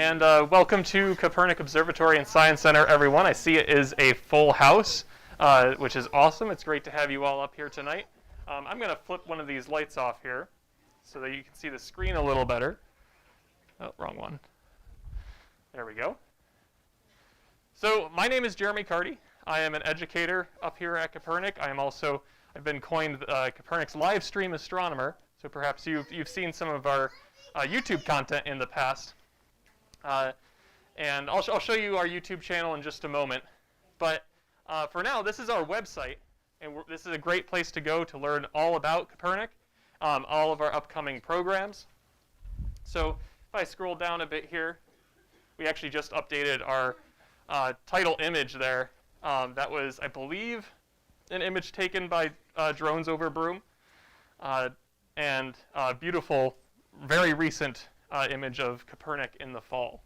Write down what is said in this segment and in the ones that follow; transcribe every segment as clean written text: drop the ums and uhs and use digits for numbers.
And welcome to Kopernik Observatory and Science Center, everyone. I see it is a full house, which is awesome. It's great to have you all up here tonight. I'm going to flip one of these lights off here so that you can see the screen a little better. Oh, wrong one. There we go. So my name is Jeremy Cartie. I am an educator up here at Kopernik. I've been coined Kopernik's Livestream Astronomer, so perhaps you've seen some of our YouTube content in the past. And I'll show you our YouTube channel in just a moment. But for now, this is our website, and this is a great place to go to learn all about Kopernik, all of our upcoming programs. So if I scroll down a bit here, we actually just updated our title image there. That was, I believe, an image taken by drones over Broome, and a beautiful, very recent image of Kopernik in the fall.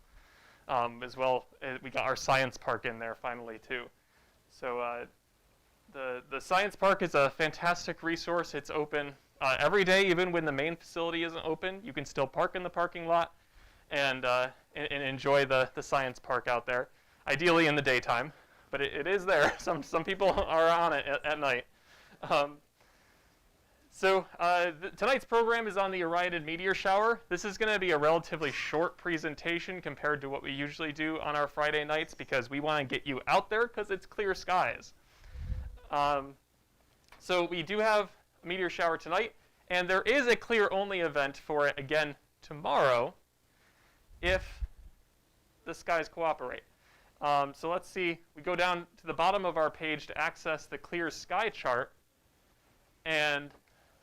As well, we got our science park in there finally too. So the science park is a fantastic resource. It's open every day, even when the main facility isn't open. You can still park in the parking lot and enjoy the science park out there. Ideally in the daytime, but it is there. Some people are on it at night. Tonight's program is on the Orionid Meteor Shower. This is going to be a relatively short presentation compared to what we usually do on our Friday nights because we want to get you out there because it's clear skies. So we do have a meteor shower tonight, and there is a clear-only event for it again tomorrow if the skies cooperate. So let's see. We go down to the bottom of our page to access the clear sky chart, and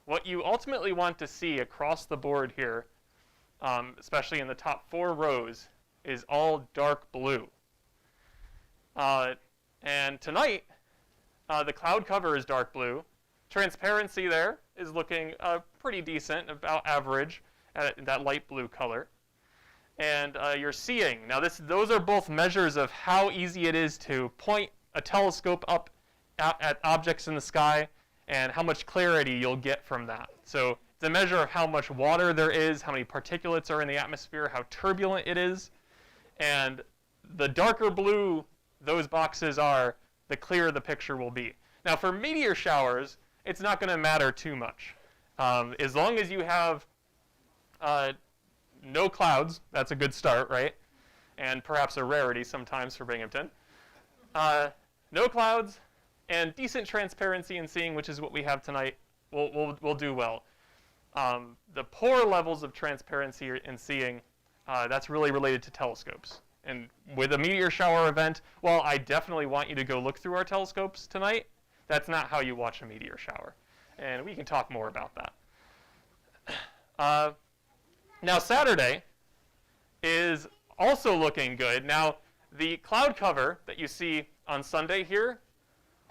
what you ultimately want to see across the board here, especially in the top 4 rows, is all dark blue. And tonight, the cloud cover is dark blue. Transparency there is looking pretty decent, about average, at that light blue color. And you're seeing. Now, those are both measures of how easy it is to point a telescope up at objects in the sky and how much clarity you'll get from that. So it's a measure of how much water there is, how many particulates are in the atmosphere, how turbulent it is. And the darker blue those boxes are, the clearer the picture will be. Now, for meteor showers, it's not going to matter too much. As long as you have no clouds, that's a good start, right? And perhaps a rarity sometimes for Binghamton. No clouds and decent transparency in seeing, which is what we have tonight, we'll do well. The poor levels of transparency in seeing, that's really related to telescopes. And with a meteor shower event, while I definitely want you to go look through our telescopes tonight, that's not how you watch a meteor shower. And we can talk more about that. Now, Saturday is also looking good. Now, the cloud cover that you see on Sunday here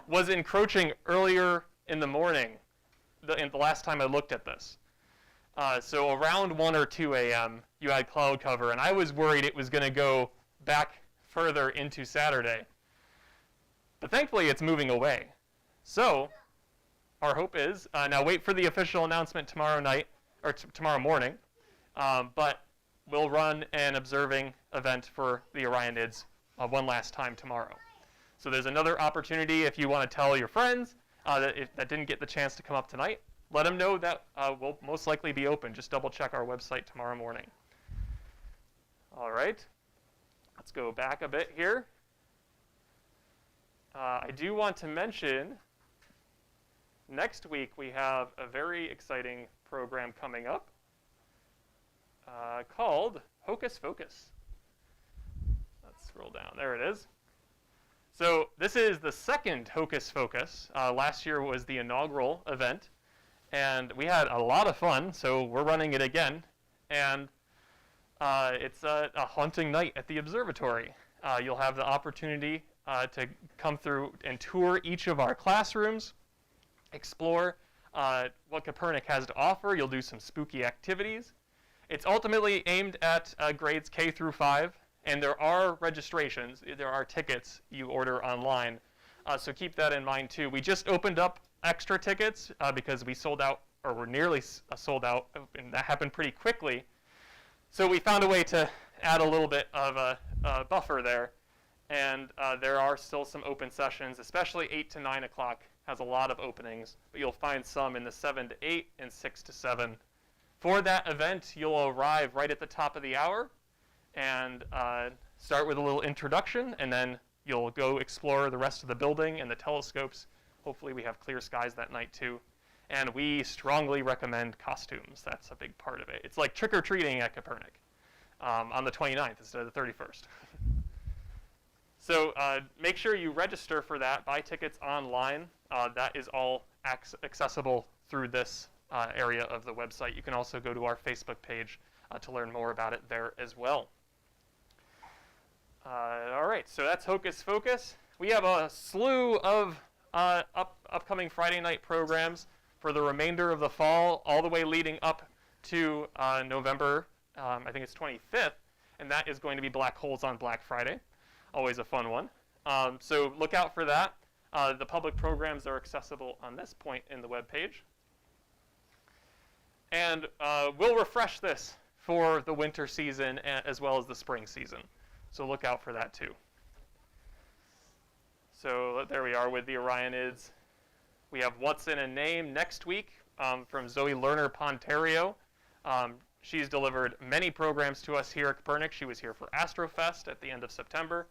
was encroaching earlier in the morning, the last time I looked at this. So around 1 or 2 a.m., you had cloud cover, and I was worried it was going to go back further into Saturday. But thankfully, it's moving away. So our hope is, now wait for the official announcement tomorrow night, or tomorrow morning, but we'll run an observing event for the Orionids one last time tomorrow. So there's another opportunity if you want to tell your friends that didn't get the chance to come up tonight. Let them know that we'll most likely be open. Just double check our website tomorrow morning. All right. Let's go back a bit here. I do want to mention next week we have a very exciting program coming up called Hocus Focus. Let's scroll down. There it is. So this is the second Hocus Focus. Last year was the inaugural event, and we had a lot of fun, so we're running it again. And it's a haunting night at the observatory. You'll have the opportunity to come through and tour each of our classrooms, explore what Kopernik has to offer. You'll do some spooky activities. It's ultimately aimed at grades K through 5. And there are registrations, there are tickets you order online. So keep that in mind too. We just opened up extra tickets because we sold out, or were nearly sold out, and that happened pretty quickly. So we found a way to add a little bit of a buffer there. And there are still some open sessions, especially 8 to 9 o'clock has a lot of openings, but you'll find some in the 7 to 8 and 6 to 7. For that event, you'll arrive right at the top of the hour and start with a little introduction, and then you'll go explore the rest of the building and the telescopes. Hopefully we have clear skies that night too. And we strongly recommend costumes. That's a big part of it. It's like trick-or-treating at Kopernik on the 29th instead of the 31st. So make sure you register for that. Buy tickets online. That is all accessible through this area of the website. You can also go to our Facebook page to learn more about it there as well. All right, so that's Hocus Focus. We have a slew of upcoming Friday night programs for the remainder of the fall, all the way leading up to November, I think it's 25th, and that is going to be Black Holes on Black Friday. Always a fun one. So look out for that. The public programs are accessible on this point in the webpage. And we'll refresh this for the winter season as well as the spring season. So look out for that too. So there we are with the Orionids. We have What's in a Name next week from Zoe Lerner-Pontario. She's delivered many programs to us here at Kopernik. She was here for AstroFest at the end of September.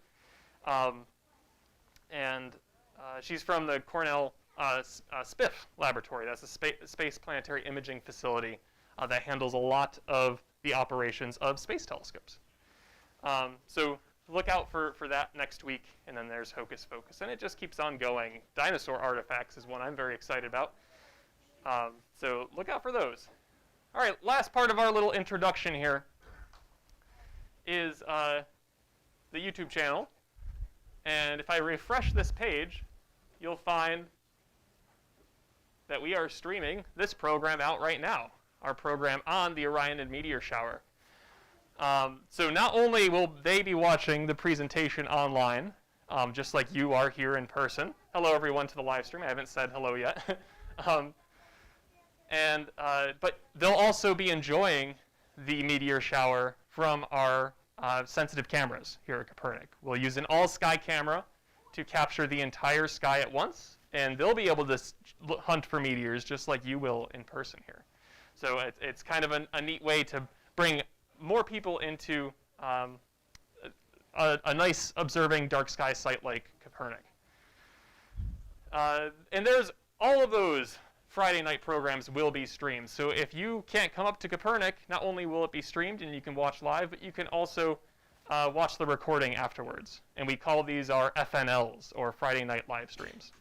She's from the Cornell SPIF laboratory. That's the Space Planetary Imaging Facility that handles a lot of the operations of space telescopes. So look out for that next week, and then there's Hocus Focus. And it just keeps on going. Dinosaur artifacts is one I'm very excited about. So look out for those. All right, last part of our little introduction here is the YouTube channel. And if I refresh this page, you'll find that we are streaming this program out right now, our program on the Orionid Meteor Shower. So not only will they be watching the presentation online, just like you are here in person. Hello, everyone, to the live stream. I haven't said hello yet. But they'll also be enjoying the meteor shower from our sensitive cameras here at Kopernik. We'll use an all-sky camera to capture the entire sky at once, and they'll be able to hunt for meteors just like you will in person here. So it's kind of a neat way to bring more people into a nice observing dark sky site like Kopernik. And there's all of those Friday night programs will be streamed. So if you can't come up to Kopernik, not only will it be streamed and you can watch live, but you can also watch the recording afterwards. And we call these our FNLs, or Friday Night Live Streams.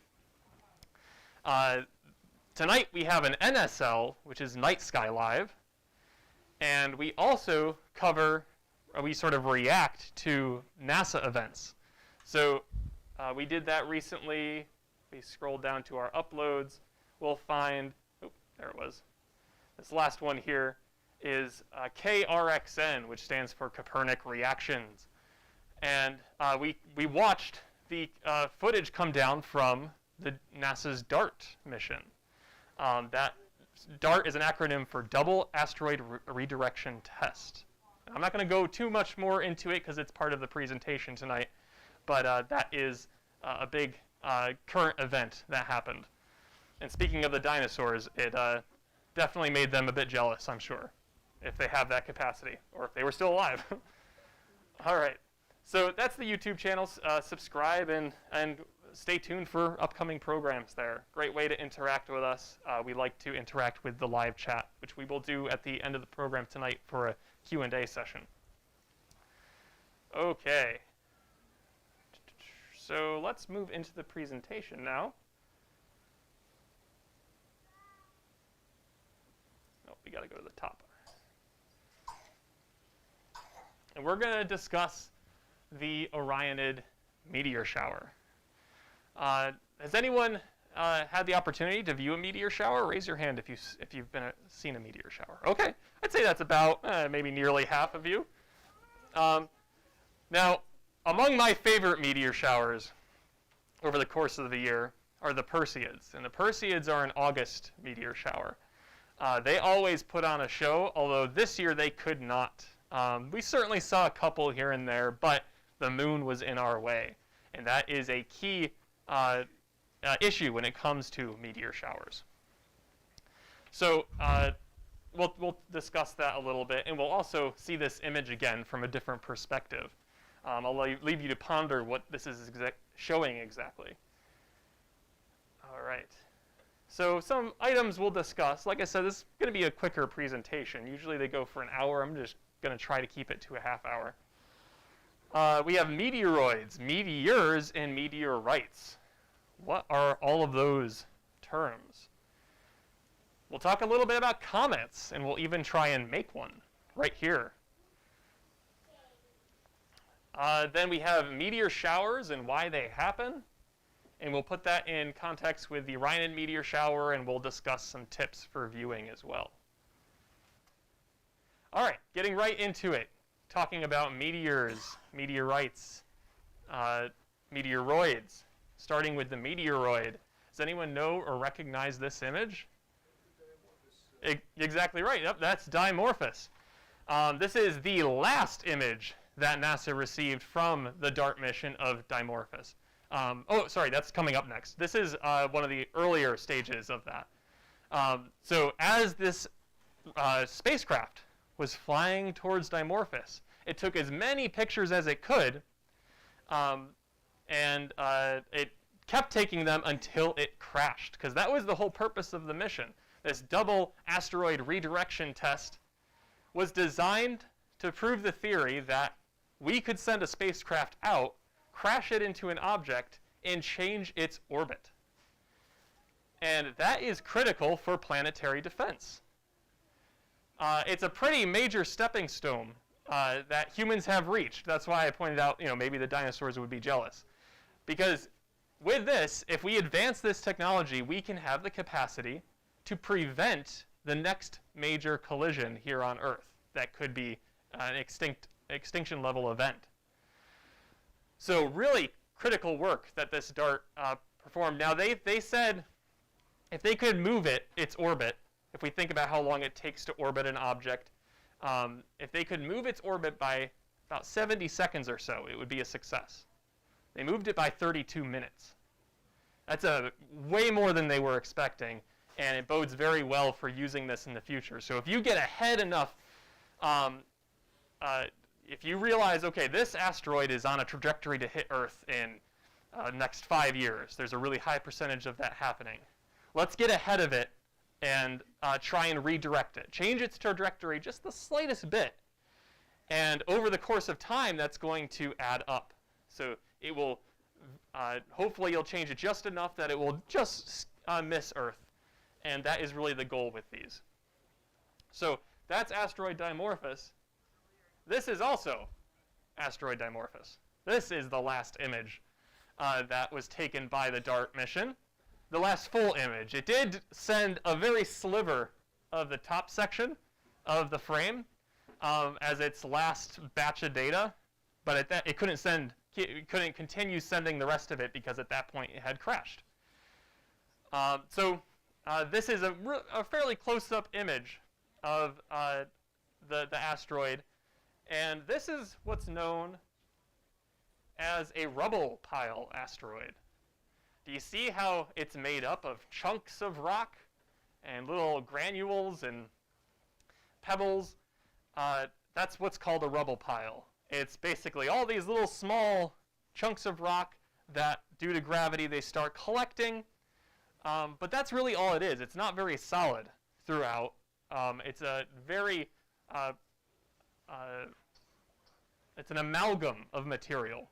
Tonight we have an NSL, which is Night Sky Live. And we also we sort of react to NASA events. So we did that recently. We scrolled down to our uploads. We'll find, there it was. This last one here is KRXN, which stands for Kopernik Reactions. And we watched the footage come down from the NASA's DART mission. That DART is an acronym for Double Asteroid Redirection Test. I'm not going to go too much more into it because it's part of the presentation tonight, but that is a big current event that happened. And speaking of the dinosaurs, it definitely made them a bit jealous, I'm sure, if they have that capacity, or if they were still alive. All right, so that's the YouTube channel. Subscribe and stay tuned for upcoming programs there. Great way to interact with us. We like to interact with the live chat, which we will do at the end of the program tonight for a Q&A session. Okay. So let's move into the presentation now. Oh, we got to go to the top. And we're going to discuss the Orionid Meteor Shower. Has anyone had the opportunity to view a meteor shower? Raise your hand if you've seen a meteor shower. Okay, I'd say that's about maybe nearly half of you. Now, among my favorite meteor showers over the course of the year are the Perseids, and the Perseids are an August meteor shower. They always put on a show, although this year they could not We certainly saw a couple here and there, but the moon was in our way. And that is a key issue when it comes to meteor showers. So we'll discuss that a little bit, and we'll also see this image again from a different perspective. I'll leave you to ponder what this is showing exactly. All right. So some items we'll discuss. Like I said, this is going to be a quicker presentation. Usually they go for an hour. I'm just going to try to keep it to a half hour. We have meteoroids, meteors, and meteorites. What are all of those terms? We'll talk a little bit about comets, and we'll even try and make one right here. Then we have meteor showers and why they happen. And we'll put that in context with the Orionid Meteor Shower, and we'll discuss some tips for viewing as well. All right, getting right into it, talking about meteors, meteorites, meteoroids, starting with the meteoroid. Does anyone know or recognize this image? Exactly right. Yep, that's Dimorphos. This is the last image that NASA received from the DART mission of Dimorphos. Sorry, that's coming up next. This is one of the earlier stages of that. So as this spacecraft was flying towards Dimorphos, it took as many pictures as it could, and it kept taking them until it crashed, because that was the whole purpose of the mission. This double asteroid redirection test was designed to prove the theory that we could send a spacecraft out, crash it into an object, and change its orbit. And that is critical for planetary defense. It's a pretty major stepping stone that humans have reached. That's why I pointed out, maybe the dinosaurs would be jealous. Because with this, if we advance this technology, we can have the capacity to prevent the next major collision here on Earth that could be an extinction level event. So really critical work that this DART performed. Now they said if they could move its orbit, if we think about how long it takes to orbit an object, if they could move its orbit by about 70 seconds or so, it would be a success. They moved it by 32 minutes. That's way more than they were expecting, and it bodes very well for using this in the future. So if you get ahead enough, if you realize, okay, this asteroid is on a trajectory to hit Earth in next 5 years, there's a really high percentage of that happening. Let's get ahead of it and try and redirect it. Change its trajectory just the slightest bit. And over the course of time, that's going to add up. So it will, hopefully you'll change it just enough that it will just miss Earth. And that is really the goal with these. So that's asteroid Dimorphos. This is also asteroid Dimorphos. This is the last image that was taken by the DART mission. The last full image. It did send a very sliver of the top section of the frame as its last batch of data, but it couldn't continue sending the rest of it because at that point it had crashed. This is a fairly close-up image of the asteroid, and this is what's known as a rubble pile asteroid. Do you see how it's made up of chunks of rock and little granules and pebbles? That's what's called a rubble pile. It's basically all these little small chunks of rock that, due to gravity, they start collecting. But that's really all it is. It's not very solid throughout. It's a very, it's an amalgam of material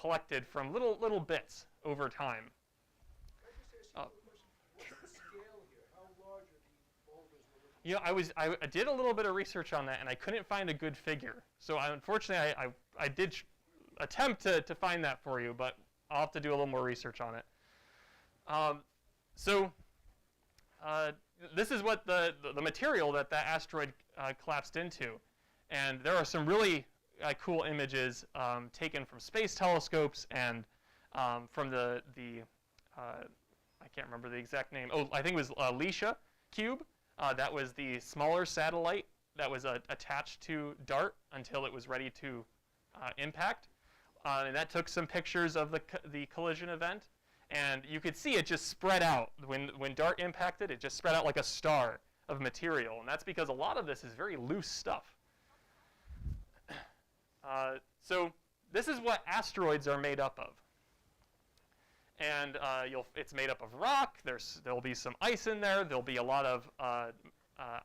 collected from little bits over time. What's the scale here? How large are the boulders? I did a little bit of research on that, and I couldn't find a good figure. So unfortunately, I did attempt to find that for you, but I'll have to do a little more research on it. This is what the material that asteroid collapsed into. And there are some really cool images taken from space telescopes and from the I can't remember the exact name. Oh, I think it was Licia cube. That was the smaller satellite that was attached to DART until it was ready to impact. And that took some pictures of the collision event. And you could see it just spread out. When DART impacted, it just spread out like a star of material. And that's because a lot of this is very loose stuff. So this is what asteroids are made up of. And it's made up of rock. There'll be some ice in there. There'll be a lot of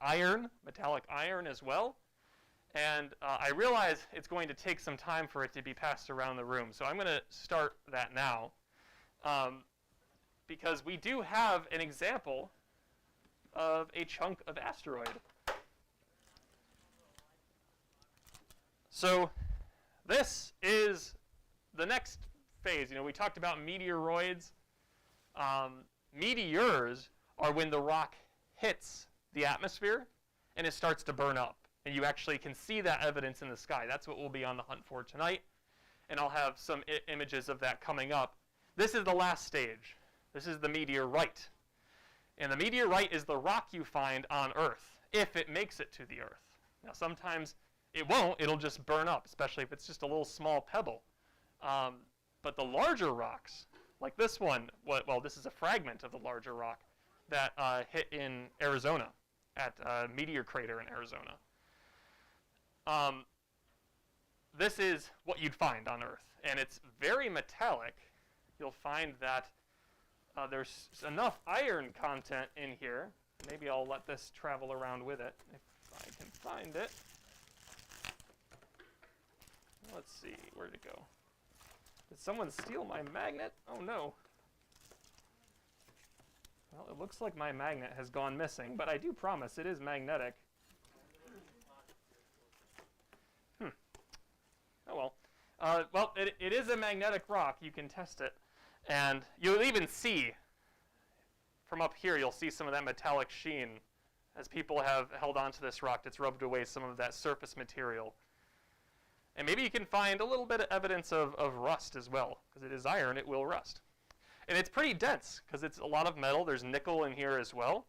iron, metallic iron as well. And I realize it's going to take some time for it to be passed around the room. So I'm going to start that now. Because we do have an example of a chunk of asteroid. So this is the next phase. We talked about meteoroids. Meteors are when the rock hits the atmosphere and it starts to burn up. And you actually can see that evidence in the sky. That's what we'll be on the hunt for tonight. And I'll have some images of that coming up. This is the last stage. This is the meteorite. And the meteorite is the rock you find on Earth, if it makes it to the Earth. Now, sometimes it won't. It'll just burn up, especially if it's just a little small pebble. But the larger rocks, like this one, well, this is a fragment of the larger rock that hit in Arizona, at a meteor crater in Arizona. This is what you'd find on Earth. And it's very metallic. You'll find that there's enough iron content in here. Maybe I'll let this travel around with it if I can find it. Let's see, where'd it go? Did someone steal my magnet? Oh no. Well, it looks like my magnet has gone missing, but I do promise it is magnetic. Oh well. Well, it is a magnetic rock. You can test it. And you'll even see, from up here, you'll see some of that metallic sheen. As people have held onto this rock, it's rubbed away some of that surface material. And maybe you can find a little bit of evidence of rust as well. Because it is iron, it will rust. And it's pretty dense, because it's a lot of metal. There's nickel in here as well.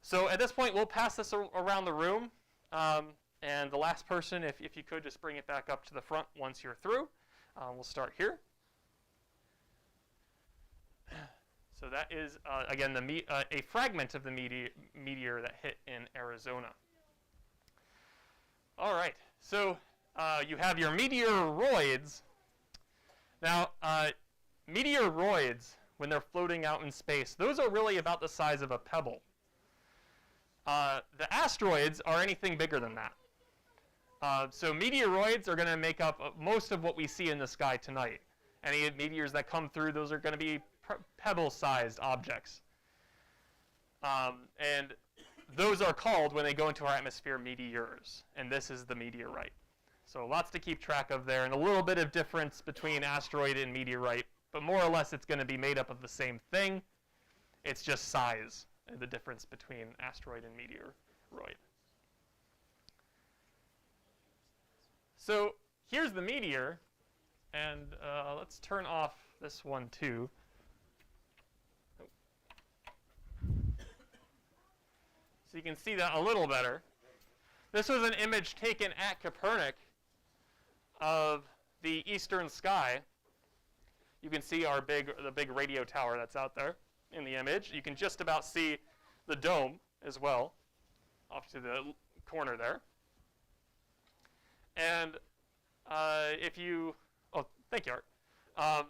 So at this point, we'll pass this around the room. And the last person, if you could, just bring it back up to the front once you're through. We'll start here. So that is, again, a fragment of the meteor that hit in Arizona. All right, so you have your meteoroids. Now, meteoroids, when they're floating out in space, those are really about the size of a pebble. The asteroids are anything bigger than that. So meteoroids are going to make up most of what we see in the sky tonight. Any meteors that come through, those are going to be pebble-sized objects. And those are called, when they go into our atmosphere, meteors. And this is the meteorite. So lots to keep track of there, and a little bit of difference between asteroid and meteorite. But more or less, it's going to be made up of the same thing. It's just size, and the difference between asteroid and meteoroid. So here's the meteor. And let's turn off this one, too. So you can see that a little better. This was an image taken at Kopernik of the eastern sky. You can see the big radio tower that's out there in the image. You can just about see the dome as well, off to the corner there. And if you... Oh, thank you, Art.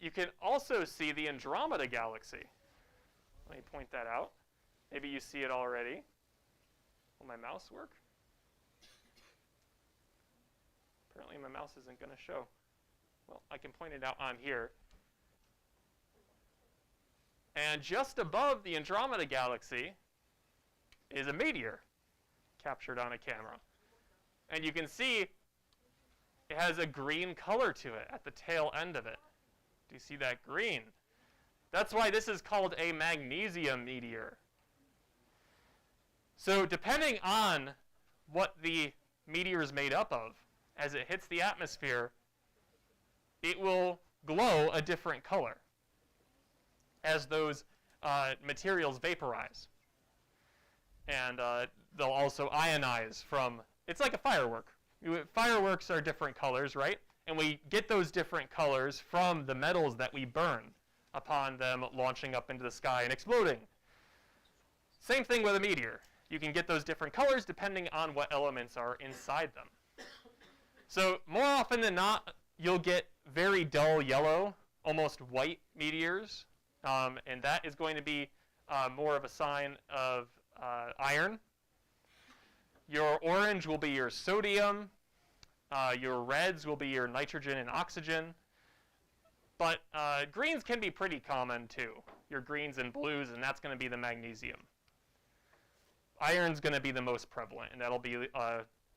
You can also see the Andromeda galaxy. Let me point that out. Maybe you see it already. Will my mouse work? Apparently my mouse isn't going to show. Well, I can point it out on here. And just above the Andromeda galaxy is a meteor captured on a camera. And you can see it has a green color to it at the tail end of it. Do you see that green? That's why this is called a magnesium meteor. So depending on what the meteor is made up of, as it hits the atmosphere, it will glow a different color as those materials vaporize. and they'll also ionize from, it's like a firework. Fireworks are different colors, right? And we get those different colors from the metals that we burn upon them launching up into the sky and exploding. Same thing with a meteor. You can get those different colors depending on what elements are inside them. So more often than not, you'll get very dull yellow, almost white meteors, and that is going to be more of a sign of iron. Your orange will be your sodium. Your reds will be your nitrogen and oxygen. But greens can be pretty common too. Your greens and blues, and that's going to be the magnesium. Iron's going to be the most prevalent, and that'll be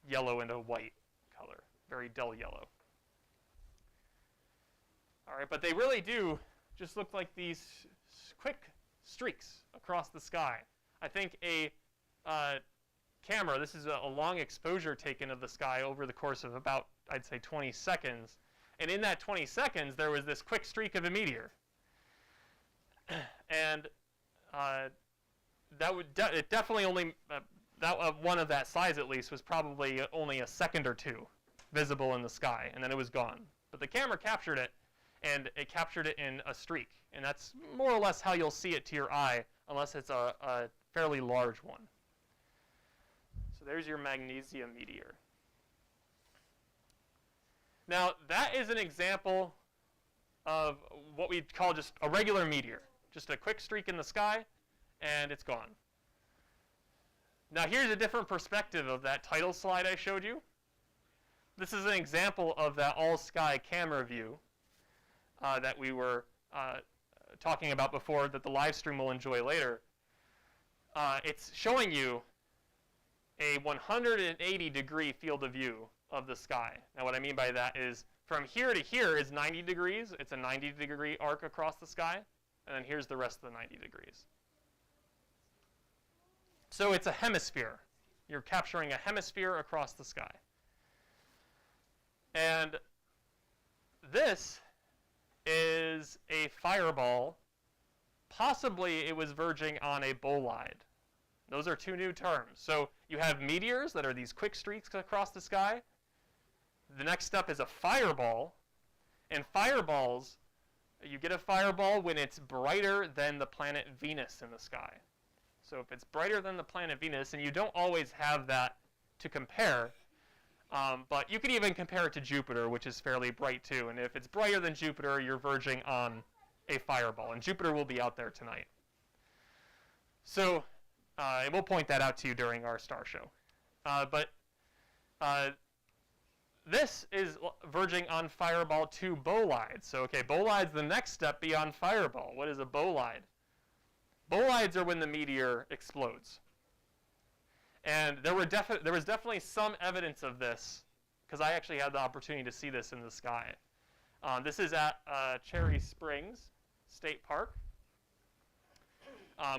yellow and a white color, very dull yellow. All right, but they really do just look like these quick streaks across the sky. I think a camera, this is a long exposure taken of the sky over the course of about, I'd say, 20 seconds. And in that 20 seconds, there was this quick streak of a meteor. And it definitely only, one of that size at least, was probably only a second or two visible in the sky, and then it was gone. But the camera captured it, and it captured it in a streak. And that's more or less how you'll see it to your eye, unless it's a fairly large one. So there's your magnesium meteor. Now, that is an example of what we call just a regular meteor. Just a quick streak in the sky, and it's gone. Now, here's a different perspective of that title slide I showed you. This is an example of that all-sky camera view that we were talking about before, that the live stream will enjoy later. It's showing you a 180-degree field of view of the sky. Now, what I mean by that is from here to here is 90 degrees. It's a 90-degree arc across the sky. And then here's the rest of the 90 degrees. So it's a hemisphere. You're capturing a hemisphere across the sky. And this is a fireball. Possibly it was verging on a bolide. Those are two new terms. So you have meteors that are these quick streaks across the sky. The next step is a fireball. And fireballs, you get a fireball when it's brighter than the planet Venus in the sky. So if it's brighter than the planet Venus, and you don't always have that to compare, but you can even compare it to Jupiter, which is fairly bright too. And if it's brighter than Jupiter, you're verging on a fireball. And Jupiter will be out there tonight. So and we'll point that out to you during our star show. But this is verging on fireball to bolide. So, okay, bolide's the next step beyond fireball. What is a bolide? Bolides are when the meteor explodes. And there was definitely some evidence of this, because I actually had the opportunity to see this in the sky. This is at Cherry Springs State Park.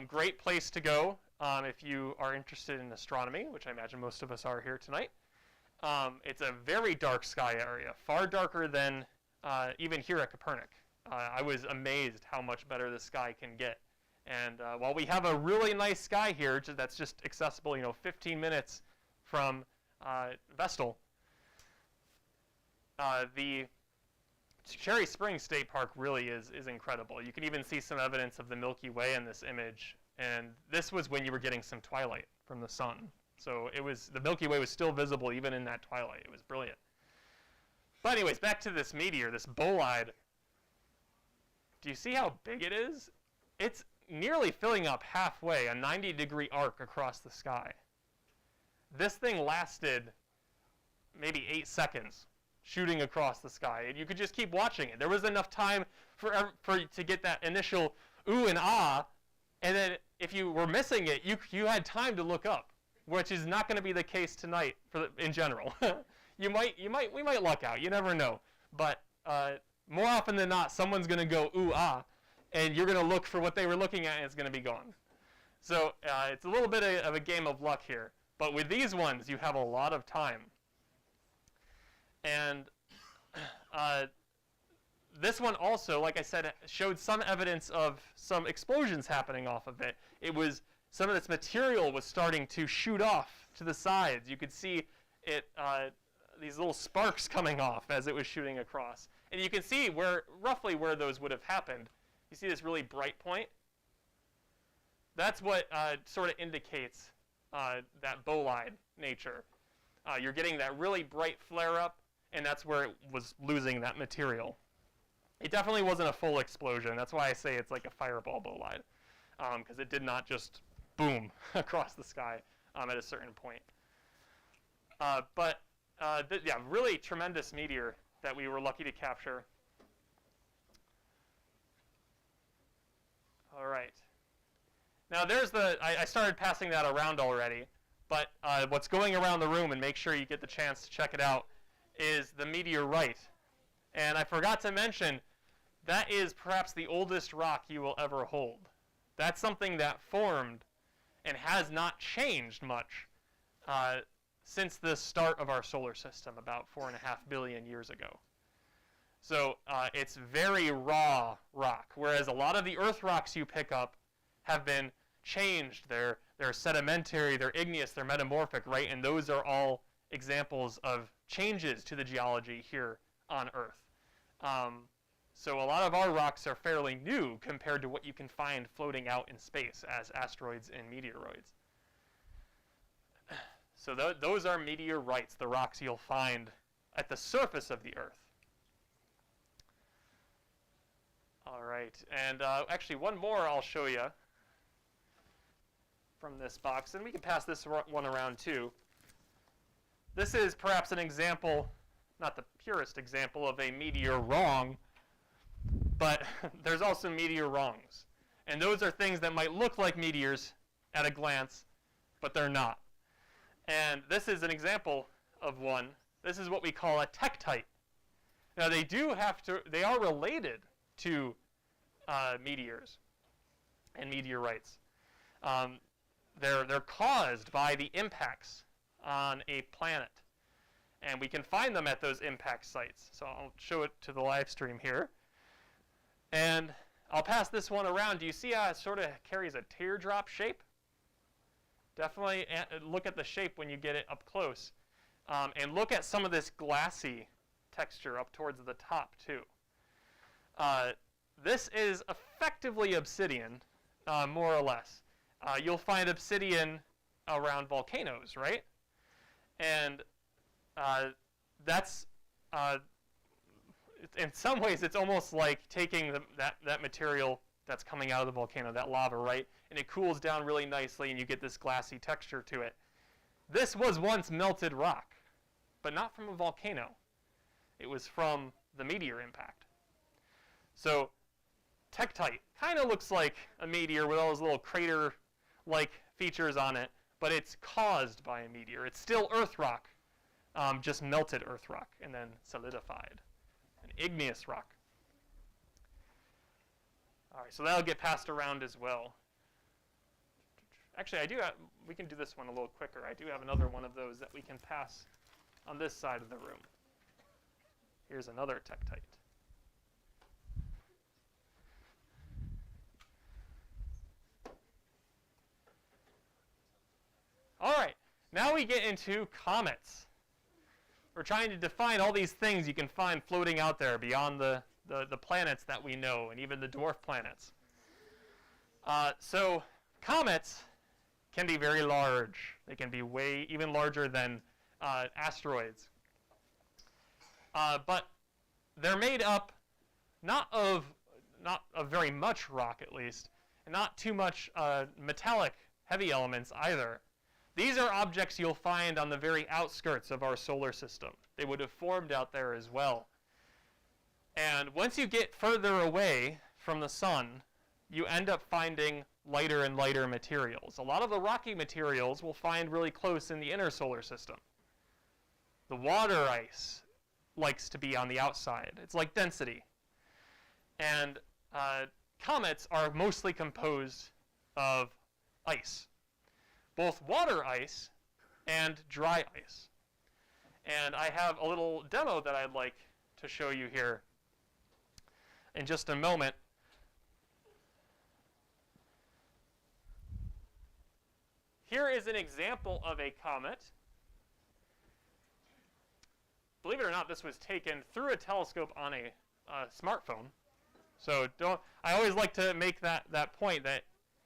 Great place to go if you are interested in astronomy, which I imagine most of us are here tonight. It's a very dark sky area, far darker than even here at Kopernik. I was amazed how much better the sky can get. And while we have a really nice sky here that's just accessible, 15 minutes from Vestal, the Cherry Springs State Park really is incredible. You can even see some evidence of the Milky Way in this image. And this was when you were getting some twilight from the sun. So the Milky Way was still visible even in that twilight. It was brilliant. But anyways, back to this meteor, this bolide. Do you see how big it is? It's nearly filling up halfway, a 90-degree arc across the sky. This thing lasted maybe 8 seconds shooting across the sky. And you could just keep watching it. There was enough time to get that initial ooh and ah. And then if you were missing it, you had time to look up, which is not going to be the case tonight in general. We might luck out. You never know. But more often than not, someone's going to go ooh ah, and you're going to look for what they were looking at, and it's going to be gone. So it's a little bit of a game of luck here. But with these ones, you have a lot of time. And this one also, like I said, showed some evidence of some explosions happening off of it. It was some of this material was starting to shoot off to the sides. You could see it, these little sparks coming off as it was shooting across. And you can see roughly where those would have happened. You see this really bright point? That's what sort of indicates that bolide nature. You're getting that really bright flare-up, and that's where it was losing that material. It definitely wasn't a full explosion. That's why I say it's like a fireball bolide, because it did not just boom across the sky at a certain point. Yeah, really tremendous meteor that we were lucky to capture. All right. Now there's I started passing that around already, but what's going around the room, and make sure you get the chance to check it out, is the meteorite. And I forgot to mention, that is perhaps the oldest rock you will ever hold. That's something that formed and has not changed much since the start of our solar system about 4.5 billion years ago. So it's very raw rock, whereas a lot of the Earth rocks you pick up have been changed. They're sedimentary, they're igneous, they're metamorphic, right? And those are all examples of changes to the geology here on Earth. So a lot of our rocks are fairly new compared to what you can find floating out in space as asteroids and meteoroids. So those are meteorites, the rocks you'll find at the surface of the Earth. All right, and actually one more I'll show you from this box, and we can pass this one around too. This is perhaps an example, not the purest example, of a meteor wrong, but there's also meteor wrongs. And those are things that might look like meteors at a glance, but they're not. And this is an example of one. This is what we call a tektite. Now they are related to meteors and meteorites. They're caused by the impacts on a planet. And we can find them at those impact sites. So I'll show it to the live stream here. And I'll pass this one around. Do you see how it sort of carries a teardrop shape? Definitely look at the shape when you get it up close. And look at some of this glassy texture up towards the top, too. This is effectively obsidian, more or less. You'll find obsidian around volcanoes, right? And that's, in some ways, it's almost like taking that material that's coming out of the volcano, that lava, right? And it cools down really nicely, and you get this glassy texture to it. This was once melted rock, but not from a volcano. It was from the meteor impact. So tektite kind of looks like a meteor with all those little crater-like features on it, but it's caused by a meteor. It's still Earth rock, just melted Earth rock and then solidified. An igneous rock. All right, so that'll get passed around as well. Actually, we can do this one a little quicker. I do have another one of those that we can pass on this side of the room. Here's another tektite. All right, now we get into comets. We're trying to define all these things you can find floating out there beyond the planets that we know, and even the dwarf planets. So comets can be very large. They can be even larger than asteroids. But they're made up not of very much rock, at least, and not too much metallic heavy elements either. These are objects you'll find on the very outskirts of our solar system. They would have formed out there as well. And once you get further away from the sun, you end up finding lighter and lighter materials. A lot of the rocky materials we'll find really close in the inner solar system. The water ice likes to be on the outside. It's like density. And comets are mostly composed of ice, both water ice and dry ice. And I have a little demo that I'd like to show you here in just a moment. here is an example of a comet. Believe it or not, this was taken through a telescope on a smartphone. So I always like to make that point that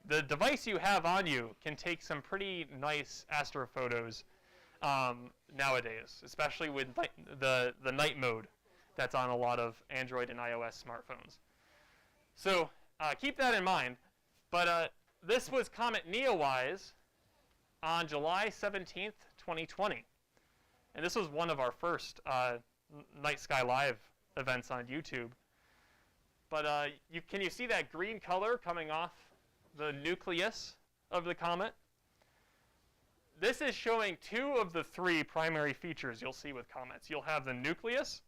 the device you have on you can take some pretty nice astrophotos nowadays, especially with the night mode that's on a lot of Android and iOS smartphones. So keep that in mind. But this was Comet Neowise on July 17th, 2020. And this was one of our first Night Sky Live events on YouTube. But can you see that green color coming off the nucleus of the comet? This is showing two of the three primary features you'll see with comets. You'll have the nucleus,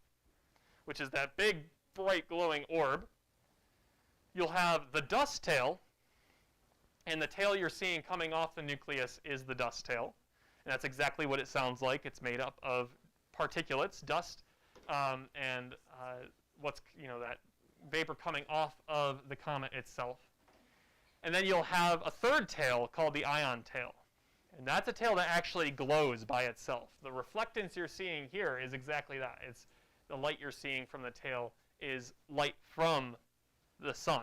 which is that big, bright, glowing orb. You'll have the dust tail, and the tail you're seeing coming off the nucleus is the dust tail. And that's exactly what it sounds like. It's made up of particulates, dust, and what's that vapor coming off of the comet itself. And then you'll have a third tail called the ion tail. And that's a tail that actually glows by itself. The reflectance you're seeing here is exactly that. It's the light you're seeing from the tail is light from the sun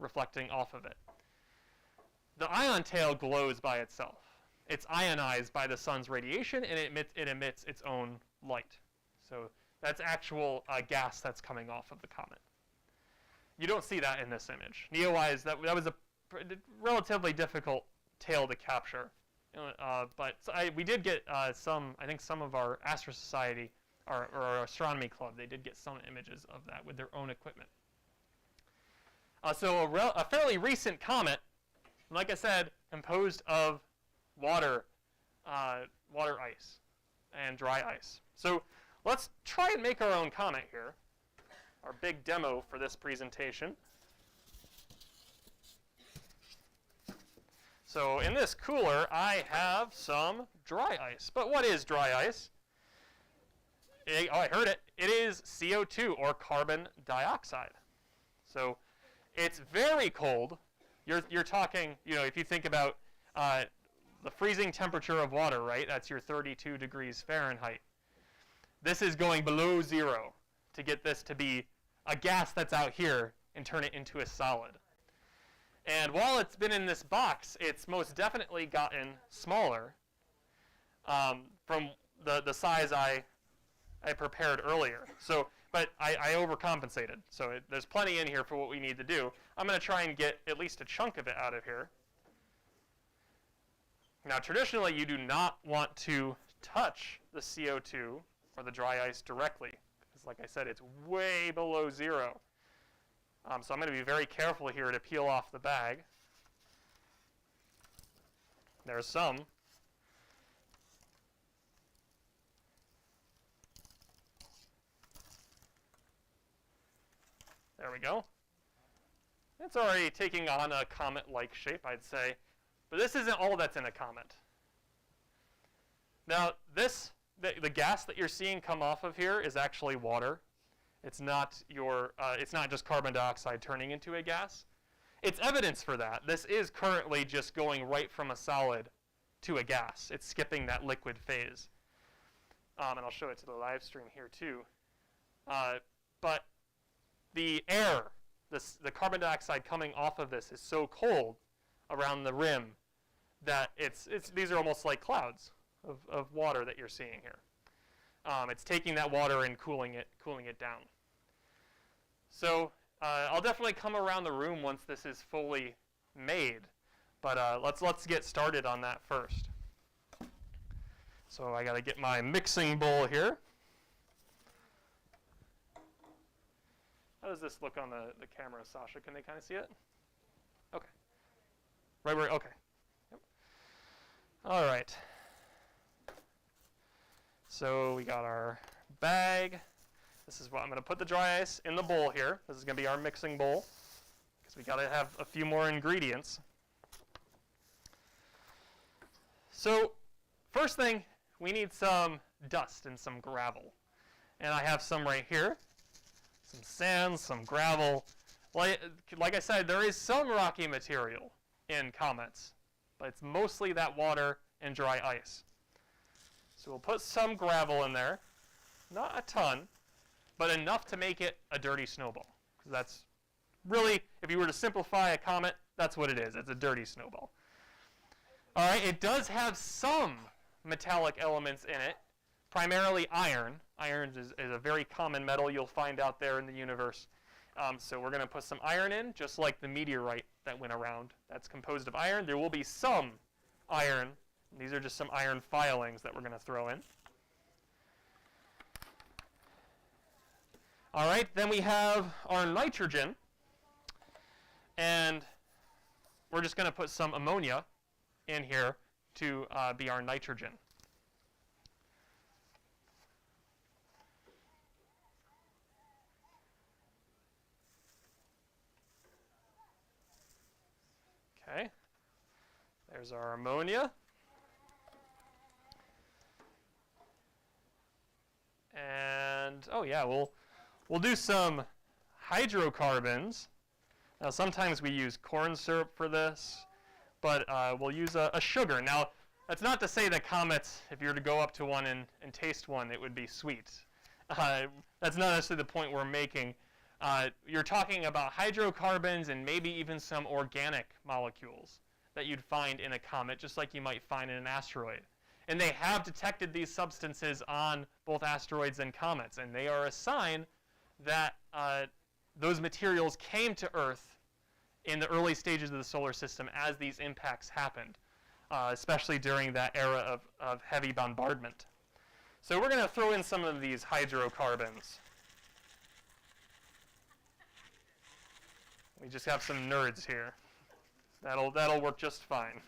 reflecting off of it. The ion tail glows by itself. It's ionized by the sun's radiation, and it emits its own light. So that's actual gas that's coming off of the comet. You don't see that in this image. Neowise, that was a relatively difficult tail to capture. But we did get I think some of our Astro Society or our astronomy club, they did get some images of that with their own equipment. So a fairly recent comet, like I said, composed of water ice and dry ice. So let's try and make our own comet here, our big demo for this presentation. So in this cooler, I have some dry ice. But what is dry ice? I heard it. It is CO2, or carbon dioxide. So it's very cold. You're talking, if you think about the freezing temperature of water, right? That's your 32 degrees Fahrenheit. This is going below zero to get this to be a gas that's out here and turn it into a solid. And while it's been in this box, it's most definitely gotten smaller from the size I prepared earlier. But I overcompensated. So there's plenty in here for what we need to do. I'm going to try and get at least a chunk of it out of here. Now, traditionally, you do not want to touch the CO2 or the dry ice directly, because like I said, it's way below zero. So I'm going to be very careful here to peel off the bag. There's some. There we go. It's already taking on a comet-like shape, I'd say. But this isn't all that's in a comet. Now, the gas that you're seeing come off of here is actually water. It's not just carbon dioxide turning into a gas. It's evidence for that. This is currently just going right from a solid to a gas. It's skipping that liquid phase. And I'll show it to the live stream here too. But the air, the carbon dioxide coming off of this is so cold around the rim that these are almost like clouds of water that you're seeing here. It's taking that water and cooling it down. So I'll definitely come around the room once this is fully made, but let's get started on that first. So I got to get my mixing bowl here. How does this look on the camera, Sasha? Can they kind of see it? Okay. Right where, okay. Yep. All right. So we got our bag. This is what I'm going to put the dry ice in the bowl here. This is going to be our mixing bowl because we got to have a few more ingredients. So first thing, we need some dust and some gravel. And I have some right here. Some sand, some gravel. Like I said, there is some rocky material in comets. but it's mostly that water and dry ice. So we'll put some gravel in there, not a ton, but enough to make it a dirty snowball. Because that's really, if you were to simplify a comet, that's what it is. It's a dirty snowball. All right, it does have some metallic elements in it, primarily iron. Iron is a very common metal you'll find out there in the universe. So we're going to put some iron in, just like the meteorite that went around. That's composed of iron. There will be some iron. These are just some iron filings that we're going to throw in. All right, then we have our nitrogen. And we're just going to put some ammonia in here to be our nitrogen. Okay, there's our ammonia. And, oh yeah, we'll do some hydrocarbons. Now sometimes we use corn syrup for this, but we'll use a sugar. Now, that's not to say that comets, if you were to go up to one and taste one, it would be sweet. That's not necessarily the point we're making. You're talking about hydrocarbons and maybe even some organic molecules that you'd find in a comet, just like you might find in an asteroid. And they have detected these substances on both asteroids and comets, and they are a sign that those materials came to Earth in the early stages of the solar system as these impacts happened, especially during that era of heavy bombardment. So we're going to throw in some of these hydrocarbons. We just have some nerds here. That'll work just fine.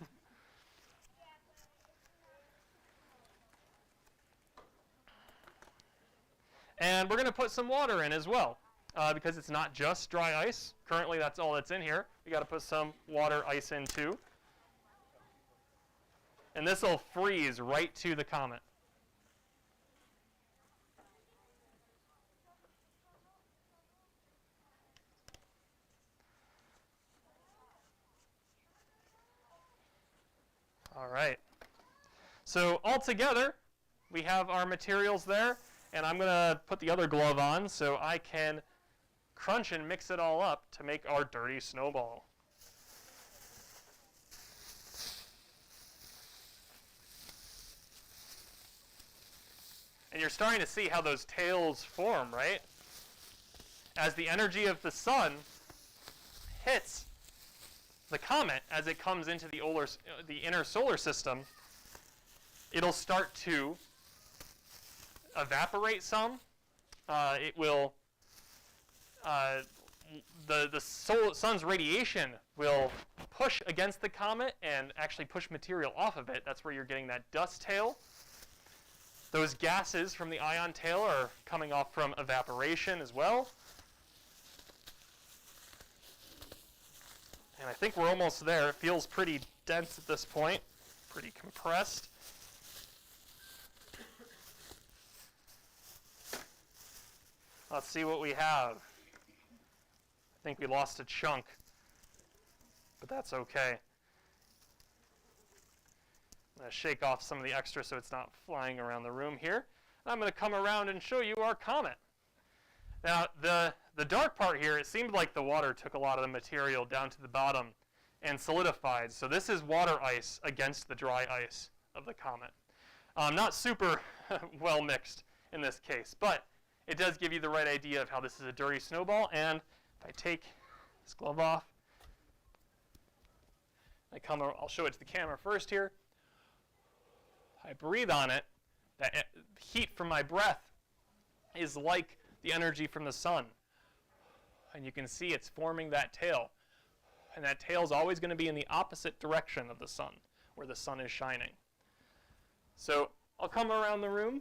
And we're going to put some water in as well, because it's not just dry ice. Currently, that's all that's in here. We got to put some water ice in too. And this will freeze right to the comet. All right. So all together, we have our materials there. And I'm going to put the other glove on so I can crunch and mix it all up to make our dirty snowball. And you're starting to see how those tails form, right? As the energy of the sun hits the comet as it comes into the inner solar system, it'll start to evaporate some. It will, the sun's radiation will push against the comet and actually push material off of it. That's where you're getting that dust tail. Those gases from the ion tail are coming off from evaporation as well. And I think we're almost there. It feels pretty dense at this point, pretty compressed. Let's see what we have. I think we lost a chunk, but that's okay. I'm going to shake off some of the extra so it's not flying around the room here. I'm going to come around and show you our comet. Now, the dark part here, it seemed like the water took a lot of the material down to the bottom and solidified. So this is water ice against the dry ice of the comet. Not super well mixed in this case, but it does give you the right idea of how this is a dirty snowball. And if I take this glove off, I'll show it to the camera first here. I breathe on it. That heat from my breath is like the energy from the sun. And you can see it's forming that tail. And that tail is always going to be in the opposite direction of the sun, where the sun is shining. So I'll come around the room.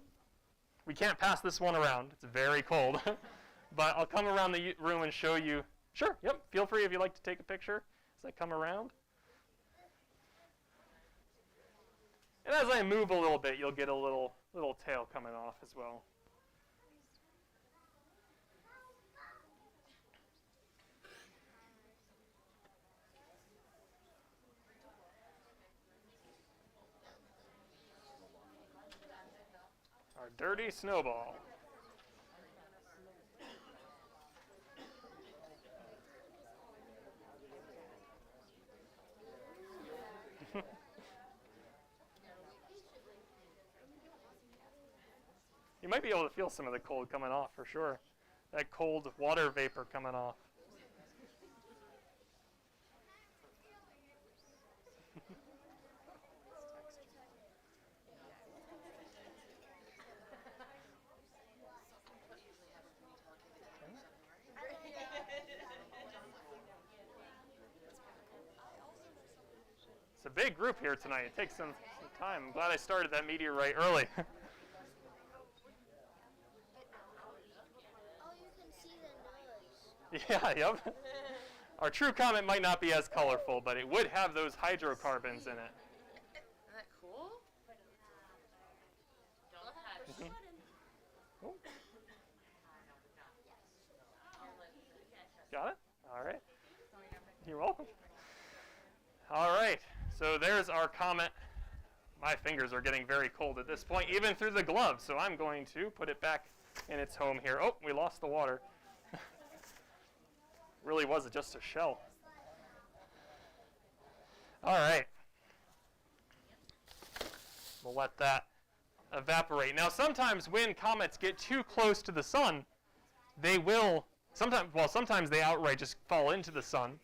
We can't pass this one around. It's very cold. But I'll come around the room and show you. Sure, yep, feel free if you'd like to take a picture as I come around. And as I move a little bit, you'll get a little tail coming off as well. Our dirty snowball. You might be able to feel some of the cold coming off for sure. That cold water vapor coming off. It's a big group here tonight. It takes some time. I'm glad I started that meteorite early. Oh, you can see the nose. Yeah, yep. Our true comet might not be as colorful, but it would have those hydrocarbons in it. Isn't that cool? Don't touch. Oh. Got it? All right. You're welcome. All right. So there's our comet. My fingers are getting very cold at this point, even through the gloves. So I'm going to put it back in its home here. Oh, we lost the water. Really was just a shell. All right. We'll let that evaporate. Now, sometimes when comets get too close to the sun, they will, sometimes they outright just fall into the sun.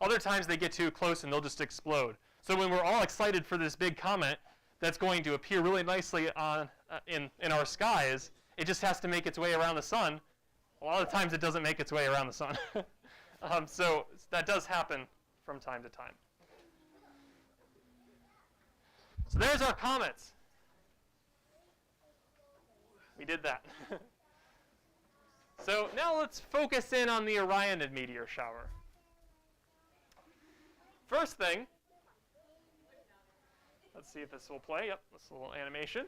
Other times they get too close and they'll just explode. So when we're all excited for this big comet that's going to appear really nicely on, in our skies, it just has to make its way around the sun. A lot of times it doesn't make its way around the sun. So that does happen from time to time. So there's our comets. We did that. So now let's focus in on the Orionid Meteor Shower. First thing, let's see if this will play. Yep, this little animation.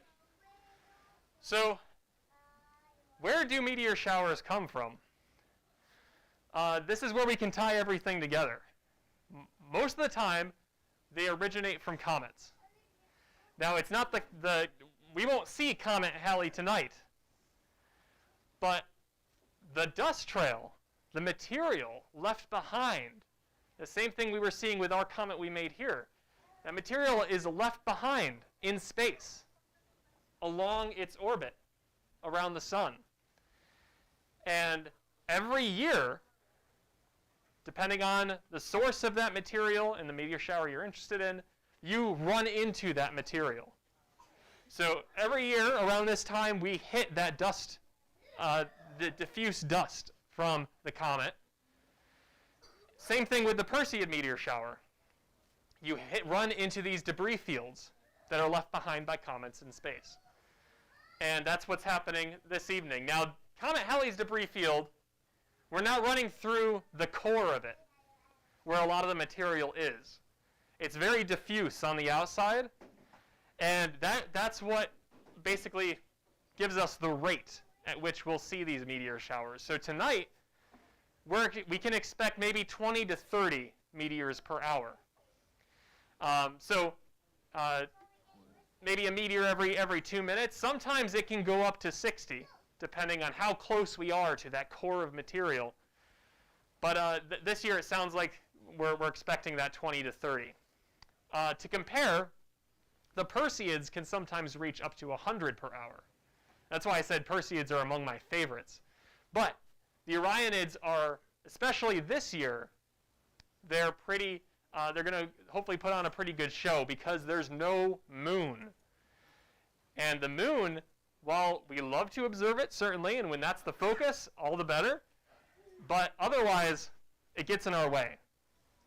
So where do meteor showers come from? This is where we can tie everything together. Most of the time, they originate from comets. Now, it's not we won't see comet Halley tonight, but the dust trail, the material left behind, the same thing we were seeing with our comet we made here, that material is left behind in space along its orbit around the sun. And every year, depending on the source of that material and the meteor shower you're interested in, you run into that material. So every year around this time, we hit that dust, the diffuse dust from the comet. Same thing with the Perseid meteor shower. You run into these debris fields that are left behind by comets in space. And that's what's happening this evening. Now, Comet Halley's debris field, we're not running through the core of it, where a lot of the material is. It's very diffuse on the outside, and that's what basically gives us the rate at which we'll see these meteor showers. So tonight, we can expect maybe 20 to 30 meteors per hour. Maybe a meteor every 2 minutes. Sometimes it can go up to 60, depending on how close we are to that core of material. But this year it sounds like we're expecting that 20 to 30. To compare, the Perseids can sometimes reach up to 100 per hour. That's why I said Perseids are among my favorites. But the Orionids are, especially this year, they're going to hopefully put on a pretty good show because there's no moon. And the moon, while we love to observe it, certainly, and when that's the focus, all the better. But otherwise, it gets in our way.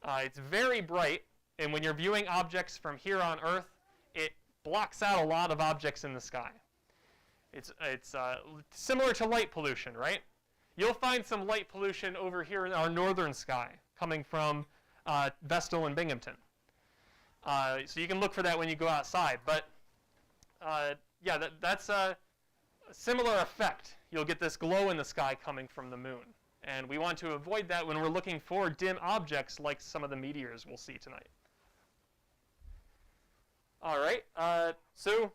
It's very bright, and when you're viewing objects from here on Earth, it blocks out a lot of objects in the sky. It's similar to light pollution, right? You'll find some light pollution over here in our northern sky coming from Vestal and Binghamton. So you can look for that when you go outside. But yeah, that's a similar effect. You'll get this glow in the sky coming from the moon. And we want to avoid that when we're looking for dim objects like some of the meteors we'll see tonight. All right, so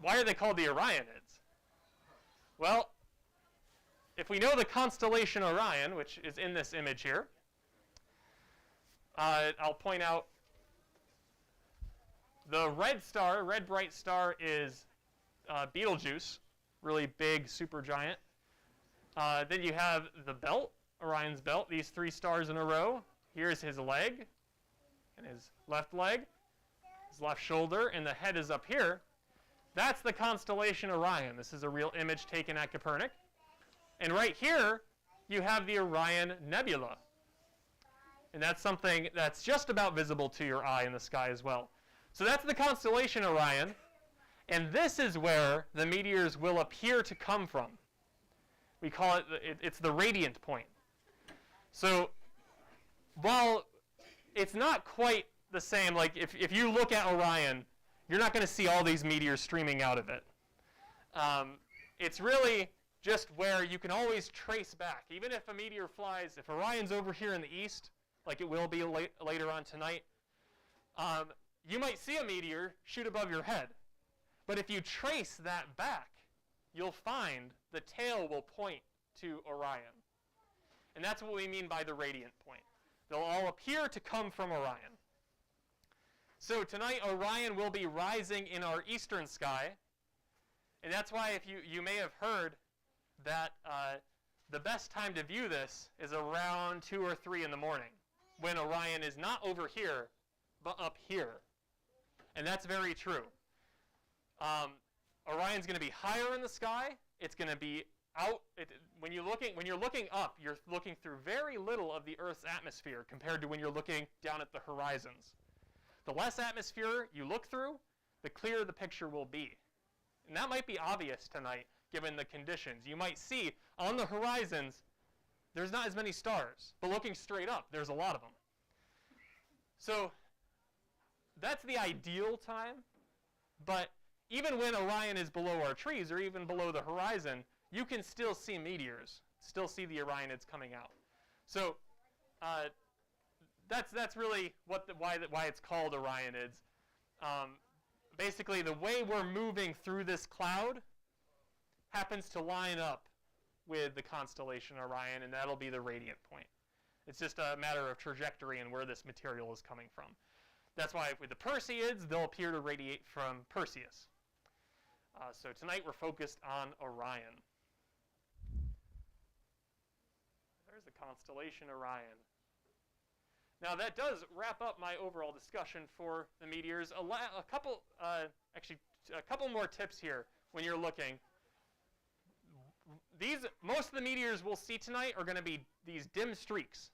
why are they called the Orionids? Well, if we know the constellation Orion, which is in this image here, I'll point out the red bright star is Betelgeuse, really big supergiant. Then you have the belt, Orion's belt, these 3 stars in a row. Here's his leg, and his left leg, his left shoulder, and the head is up here. That's the constellation Orion. This is a real image taken at Kopernik. And right here, you have the Orion Nebula. And that's something that's just about visible to your eye in the sky as well. So that's the constellation Orion. And this is where the meteors will appear to come from. We call it's the radiant point. So while it's not quite the same, like if you look at Orion, you're not going to see all these meteors streaming out of it. It's really just where you can always trace back. Even if a meteor flies, if Orion's over here in the east, like it will be later on tonight, you might see a meteor shoot above your head. But if you trace that back, you'll find the tail will point to Orion. And that's what we mean by the radiant point. They'll all appear to come from Orion. So tonight, Orion will be rising in our eastern sky. And that's why if you may have heard that the best time to view this is around 2 or 3 in the morning, when Orion is not over here, but up here. And that's very true. Orion's going to be higher in the sky. It's going to be out. When you're looking up, you're looking through very little of the Earth's atmosphere compared to when you're looking down at the horizons. The less atmosphere you look through, the clearer the picture will be. And that might be obvious tonight, given the conditions. You might see on the horizons, there's not as many stars. But looking straight up, there's a lot of them. So that's the ideal time. But even when Orion is below our trees, or even below the horizon, you can still see meteors, still see the Orionids coming out. So that's really why it's called Orionids. Basically, the way we're moving through this cloud happens to line up with the constellation Orion, and that'll be the radiant point. It's just a matter of trajectory and where this material is coming from. That's why with the Perseids, they'll appear to radiate from Perseus. So tonight we're focused on Orion. There's the constellation Orion. Now that does wrap up my overall discussion for the meteors. A couple more tips here when you're looking. Most of the meteors we'll see tonight are going to be these dim streaks.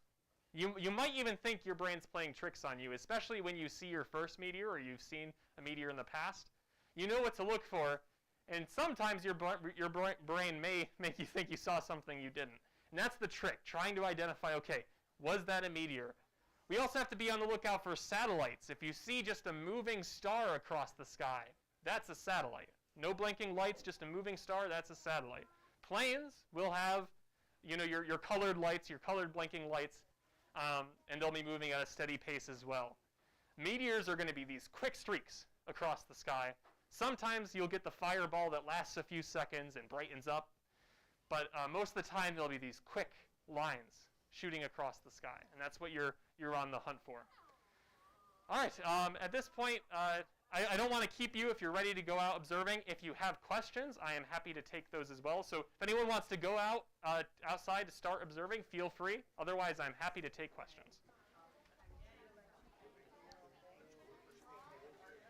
You might even think your brain's playing tricks on you, especially when you see your first meteor or you've seen a meteor in the past. You know what to look for, and sometimes your brain may make you think you saw something you didn't. And that's the trick, trying to identify, okay, was that a meteor? We also have to be on the lookout for satellites. If you see just a moving star across the sky, that's a satellite. No blinking lights, just a moving star, that's a satellite. Planes will have, your colored lights, your colored blinking lights, and they'll be moving at a steady pace as well. Meteors are going to be these quick streaks across the sky. Sometimes you'll get the fireball that lasts a few seconds and brightens up, but most of the time there'll be these quick lines shooting across the sky, and that's what you're on the hunt for. All right, at this point, I don't want to keep you if you're ready to go out observing. If you have questions, I am happy to take those as well. So if anyone wants to go out outside to start observing, feel free. Otherwise, I'm happy to take questions.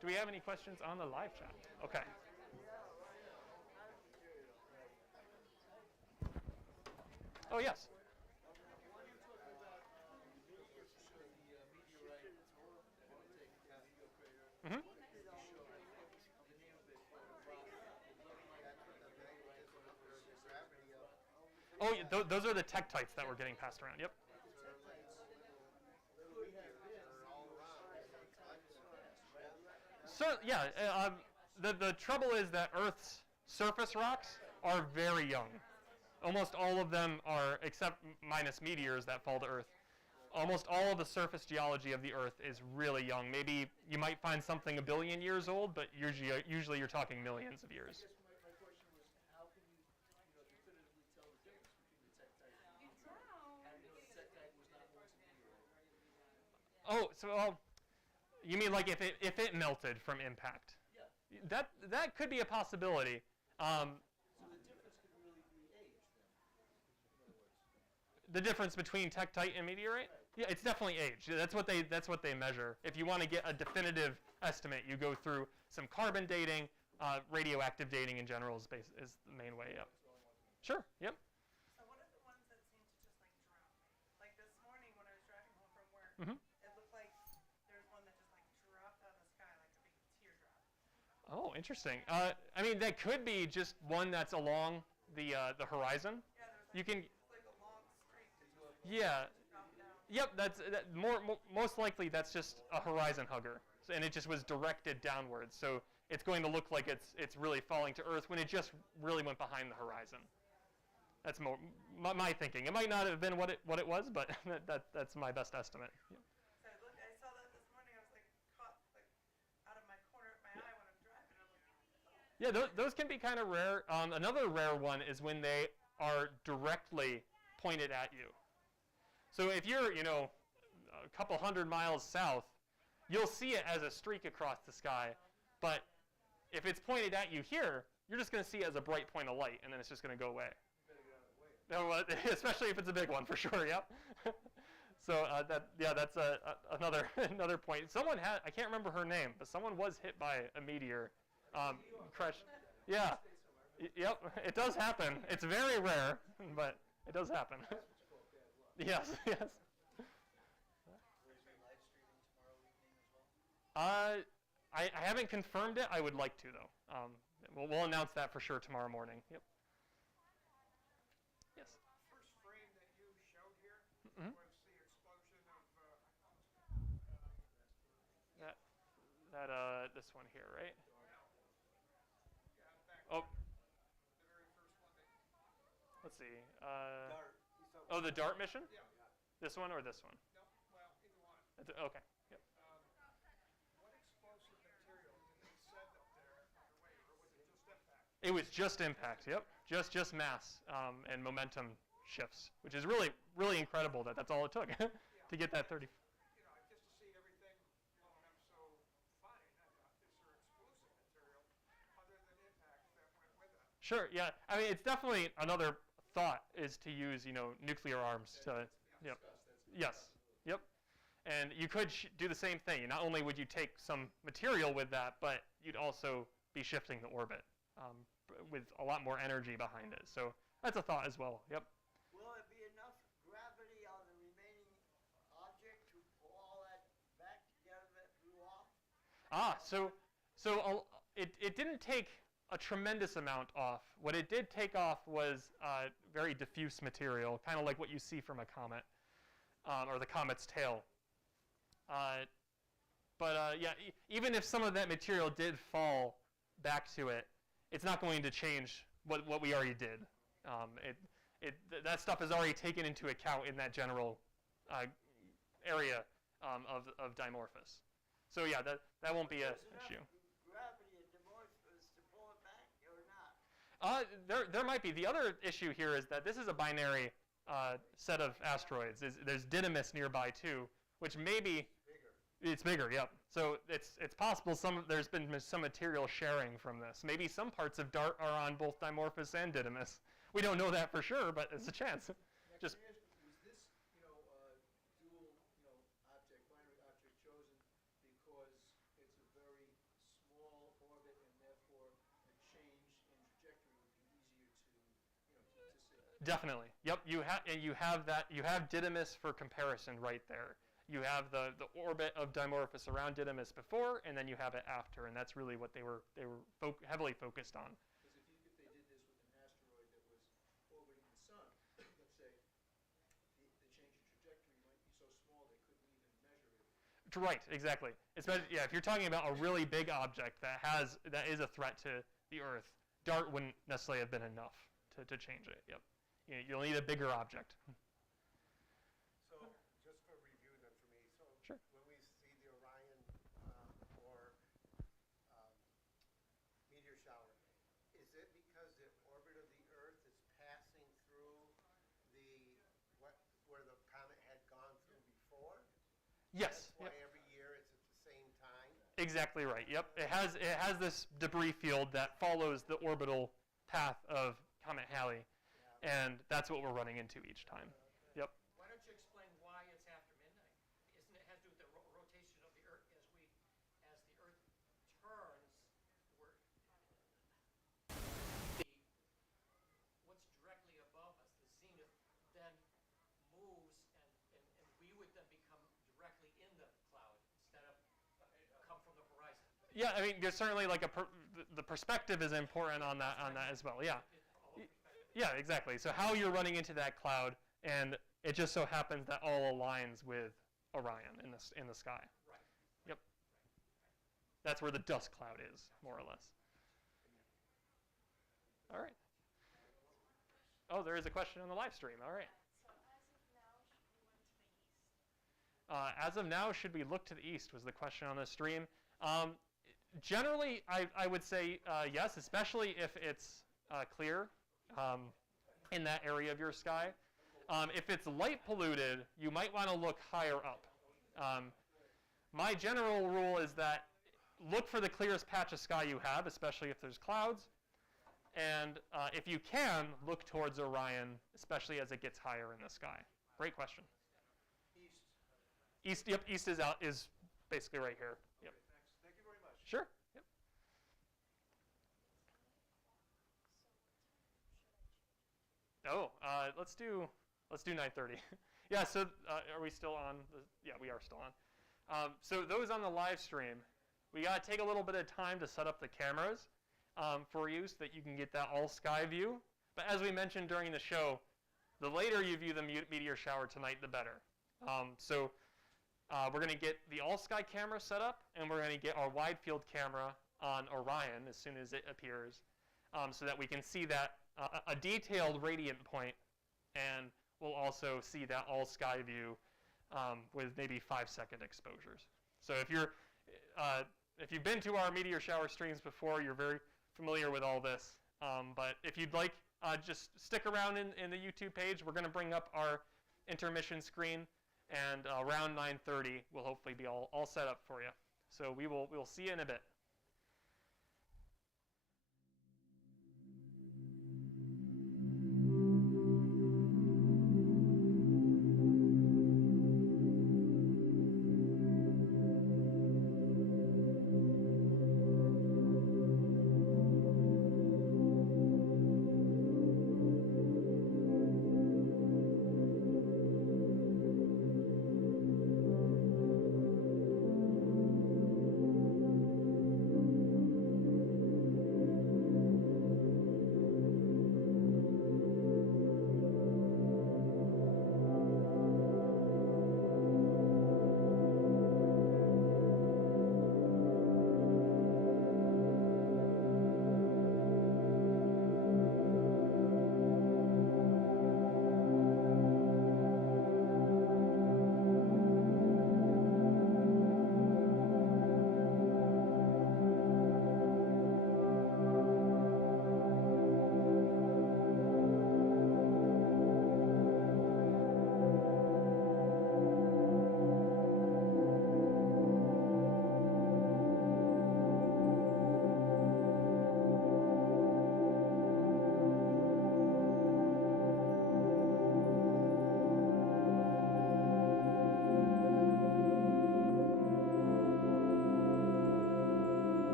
Do we have any questions on the live chat? Okay. Oh, yes. Mm-hmm. Oh, yeah, those are the tektites that were getting passed around. Yep. So yeah, the trouble is that Earth's surface rocks are very young. Almost all of them are, except minus meteors that fall to Earth, almost all of the surface geology of the Earth is really young. Maybe you might find something a billion years old, but usually you're talking millions of I years. guess my question was, how can you, definitively tell the difference between the tektite and the meteorite? How do you know the tektite was not once a meteorite? Oh, so you mean like if it melted from impact? Yeah. That could be a possibility. So the difference could really be age then, in other words. The difference between tektite and meteorite? Yeah, it's definitely age. That's what they measure. If you want to get a definitive estimate, you go through some carbon dating, radioactive dating in general is the main way. Yep. Sure. Yep. So what are the ones that seem to just like drop? Like this morning when I was driving home from work, Mhm. it looked like there's one that just like dropped out of the sky like a big teardrop. Oh, interesting. I mean, that could be just one that's along the horizon. Yeah, there's like, You can. it's like a long streak that just Yeah. dropped down. Yep. Most likely that's just a horizon hugger, and it just was directed downwards. So it's going to look like it's really falling to Earth when it just really went behind the horizon. That's my thinking. It might not have been what it was, but that's my best estimate. Yeah. So I saw that this morning. I was like caught like out of my corner of my eye when I'm driving. I'm like, Yeah, those can be kind of rare. Another rare one is when they are directly pointed at you. So if you're, a couple hundred miles south, you'll see it as a streak across the sky. But if it's pointed at you here, you're just going to see it as a bright point of light, and then it's just going to go away. No, especially if it's a big one, for sure. Yep. So that's another point. Someone I can't remember her name, but someone was hit by a meteor, crashed. Yeah. Yep. It does happen. It's very rare, but it does happen. Yes. Yes. Will you be live streaming tomorrow evening as well? I haven't confirmed it. I would like to though. We'll announce that for sure tomorrow morning. Yep. Yes. First frame that you showed here Mhm. was the explosion of This one here, right? yeah, back Oh, the very first one that let's see. Dart. Oh, the DART mission? Yeah. This one or this one? No, well, either one. Okay. Yep. What explosive material did they send up there underway, or was it just impact? It was just impact. Yep. Just mass and momentum shifts, which is really incredible that's all it took to get that 30. Just to see everything blowing up so fine. Is there explosive material other than impact that went with it? Sure. Yeah. I mean, it's definitely another thought is to use nuclear arms to. Yep. Yes. Yep. And you could do the same thing. Not only would you take some material with that, but you'd also be shifting the orbit with a lot more energy behind it. So that's a thought as well. Yep. Will it be enough gravity on the remaining object to pull all that back together that blew off? So it didn't take a tremendous amount off. What it did take off was very diffuse material, kind of like what you see from a comet or the comet's tail. Even if some of that material did fall back to it, it's not going to change what we already did. That stuff is already taken into account in that general area of Dimorphos. So yeah, that won't be an issue. Gravity at Dimorphos to pull it back or not? There might be. The other issue here is that this is a binary set of asteroids. There's Didymus nearby too, which maybe it's bigger. Yep. So it's possible there's been some material sharing from this. Maybe some parts of DART are on both Dimorphos and Didymus. We don't know that for sure, but it's a chance. Just Was this, dual, binary object chosen because it's a very small orbit and therefore a change in trajectory would be easier to see? definitely. Yep. You have that. You have Didymus for comparison right there. You have the orbit of Dimorphos around Didymus before, and then you have it after, and that's really what they were heavily focused on. Because if they did this with an asteroid that was orbiting the sun, let's say, the change in trajectory might be so small they couldn't even measure it. Right, exactly. Especially, if you're talking about a really big object that is a threat to the Earth, DART wouldn't necessarily have been enough to change it. Yep. You'll need a bigger object. So, just for where the comet had gone through before? Yes. That's why Yep. every year it's at the same time? Exactly right. Yep. It has this debris field that follows the orbital path of Comet Halley, and that's what we're running into each time. Yep. Why don't you explain why it's after midnight? Isn't it has to do with the rotation of the Earth as the Earth turns? What's directly above us, the zenith, then moves, and we would then become directly in the cloud instead of come from the horizon. Yeah. I mean, there's certainly like the perspective is important on that as well. Yeah. Yeah. Exactly. So how you're running into that cloud, and it just so happens that all aligns with Orion in the sky. Right. Yep. That's where the dust cloud is, more or less. All right. Oh, there is a question on the live stream. All right. As of now, should we look to the east? Was the question on the stream. Generally, I would say yes, especially if it's clear in that area of your sky. If it's light polluted, you might want to look higher up. My general rule is that look for the clearest patch of sky you have, especially if there's clouds. And if you can, look towards Orion, especially as it gets higher in the sky. Great question. East. Yep. East is basically right here. Yep. Thanks. Thank you very much. Sure. Yep. Oh, let's do 9:30. Yeah. So are we still on? Yeah, we are still on. So those on the live stream, we gotta take a little bit of time to set up the cameras for you so that you can get that all sky view. But as we mentioned during the show, the later you view the meteor shower tonight, the better. So we're going to get the all-sky camera set up, and we're going to get our wide-field camera on Orion as soon as it appears, so that we can see that a detailed radiant point, and we'll also see that all-sky view with maybe 5-second exposures. So if you've been to our meteor shower streams before, you're very familiar with all this. But if you'd like, just stick around in the YouTube page. We're going to bring up our intermission screen. And around 9:30, we'll hopefully be all set up for you. So we'll see you in a bit.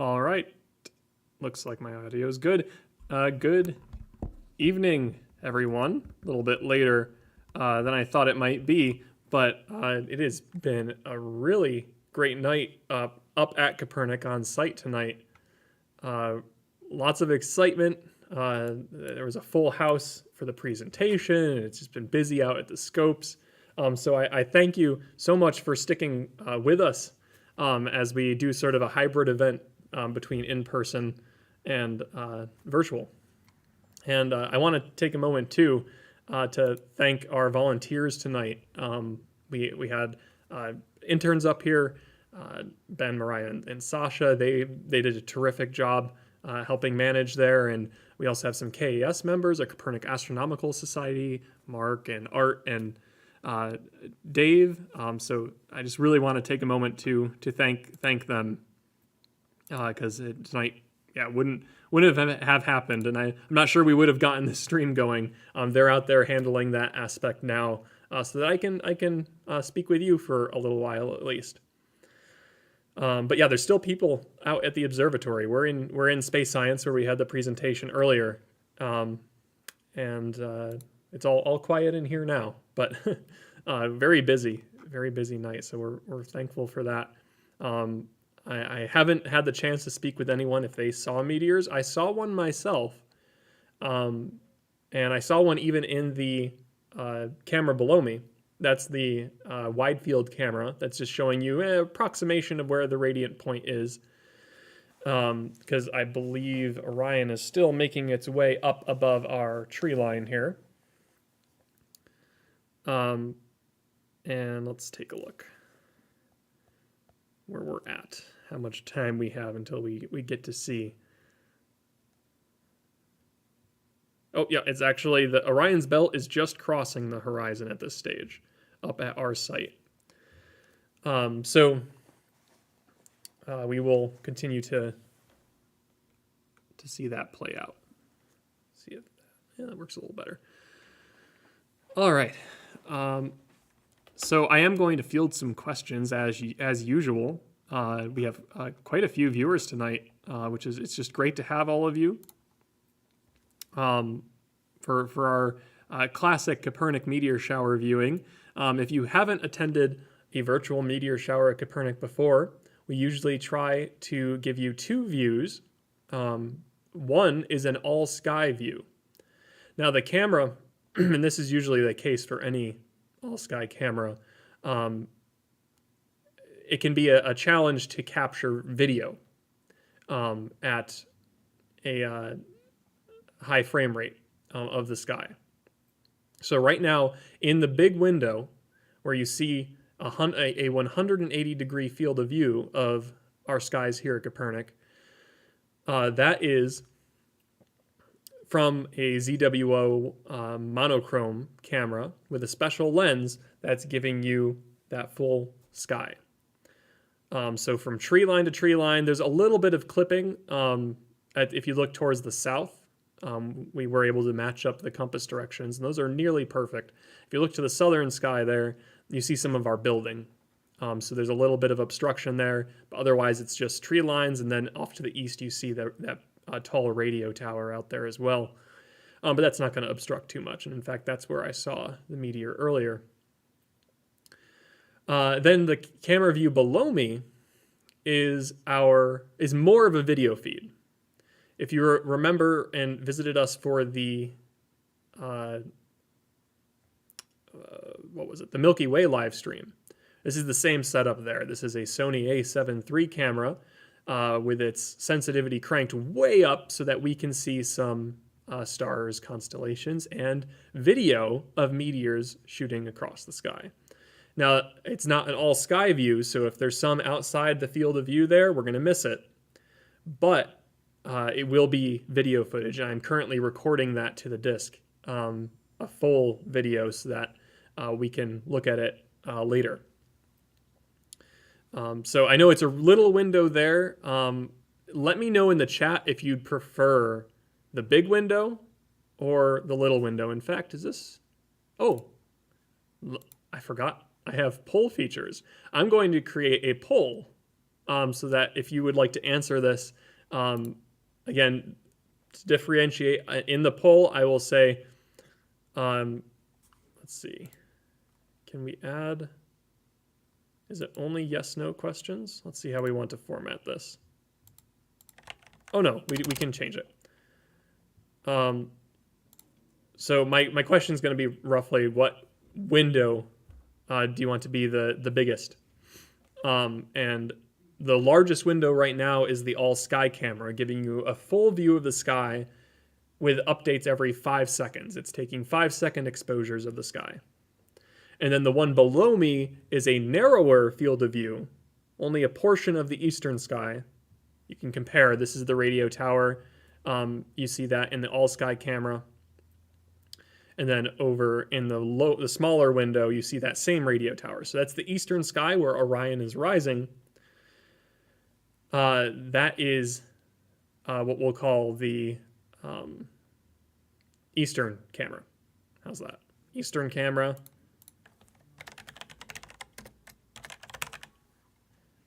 All right. Looks like my audio is good. Good evening, everyone. A little bit later than I thought it might be, but it has been a really great night up at Kopernik on site tonight. Lots of excitement. There was a full house for the presentation, and it's just been busy out at the scopes. So I thank you so much for sticking with us as we do sort of a hybrid event between in-person and virtual. And I want to take a moment, too, to thank our volunteers tonight. We had interns up here, Ben, Mariah, and Sasha. They did a terrific job helping manage there. And we also have some KAS members, a Kopernik Astronomical Society, Mark and Art and Dave. So I just really want to take a moment to thank them because tonight, wouldn't have happened, and I'm not sure we would have gotten this stream going. They're out there handling that aspect now, so that I can speak with you for a little while at least. But yeah, there's still people out at the observatory. We're in space science where we had the presentation earlier, and it's all quiet in here now. But very busy night. So we're thankful for that. I haven't had the chance to speak with anyone if they saw meteors. I saw one myself, and I saw one even in the camera below me. That's the wide field camera that's just showing you an approximation of where the radiant point is, because I believe Orion is still making its way up above our tree line here. And let's take a look where we're at, how much time we have until we get to see. Oh, yeah, it's actually the Orion's belt is just crossing the horizon at this stage up at our site. So we will continue to see that play out. See if that works a little better. All right. So I am going to field some questions as usual. We have quite a few viewers tonight, it's just great to have all of you. For our classic Kopernik meteor shower viewing, if you haven't attended a virtual meteor shower at Kopernik before, we usually try to give you two views. One is an all-sky view. Now the camera, and this is usually the case for any all-sky camera, it can be a challenge to capture video at a high frame rate of the sky. So right now, in the big window where you see a 180 degree field of view of our skies here at Kopernik, that is from a ZWO monochrome camera with a special lens that's giving you that full sky. So from tree line to tree line, there's a little bit of clipping. If you look towards the south, we were able to match up the compass directions, and those are nearly perfect. If you look to the southern sky there, you see some of our building. So there's a little bit of obstruction there, but otherwise it's just tree lines, and then off to the east you see that tall radio tower out there as well. But that's not going to obstruct too much, and in fact that's where I saw the meteor earlier. Then the camera view below me is more of a video feed. If you remember and visited us for the the Milky Way live stream, this is the same setup there. This is a Sony A7 III camera with its sensitivity cranked way up so that we can see some stars, constellations, and video of meteors shooting across the sky. Now, it's not an all-sky view, so if there's some outside the field of view there, we're going to miss it. But it will be video footage. I'm currently recording that to the disk, a full video, so that we can look at it later. So I know it's a little window there. Let me know in the chat if you'd prefer the big window or the little window. In fact, is this... Oh, I forgot. I have poll features. I'm going to create a poll so that if you would like to answer this, again, to differentiate in the poll, I will say, let's see, can we add, is it only yes, no questions? Let's see how we want to format this. Oh no, we can change it. So my question is going to be roughly, what window do you want to be the biggest? And the largest window right now is the all sky camera, giving you a full view of the sky with updates every 5 seconds. It's taking 5-second exposures of the sky. And then the one below me is a narrower field of view, only a portion of the eastern sky. You can compare. This is the radio tower. You see that in the all sky camera. And then over in the smaller window, you see that same radio tower. So that's the eastern sky where Orion is rising. That is what we'll call the eastern camera. How's that? Eastern camera.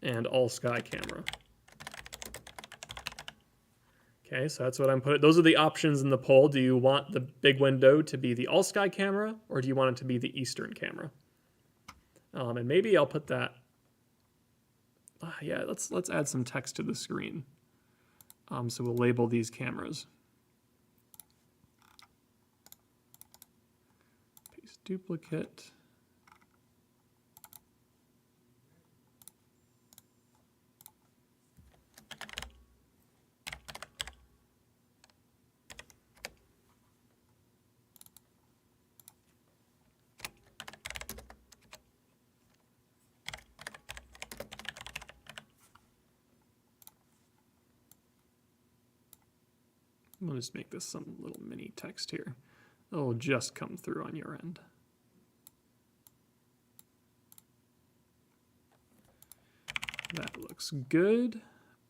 And all sky camera. Okay, so that's what I'm putting. Those are the options in the poll. Do you want the big window to be the all sky camera, or do you want it to be the eastern camera? And maybe I'll put that. Yeah, let's add some text to the screen. So we'll label these cameras. Paste duplicate. I'll just make this some little mini text here. It'll just come through on your end. That looks good.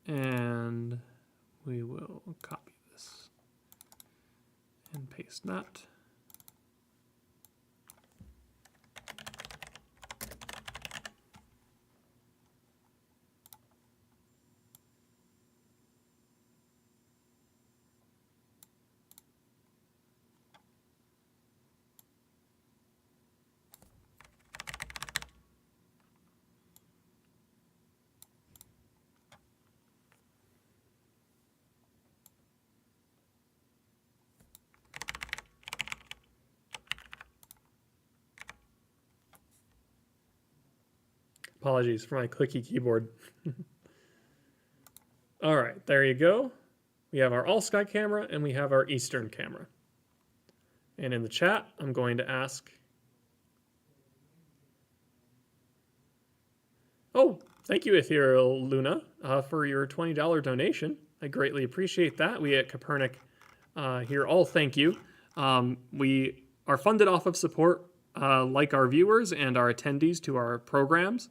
And we will copy this and paste that. Apologies for my clicky keyboard. All right, there you go. We have our all sky camera and we have our eastern camera. And in the chat, I'm going to ask. Oh, thank you, Ethereal Luna, for your $20 donation. I greatly appreciate that. We at Kopernik here all thank you. We are funded off of support like our viewers and our attendees to our programs.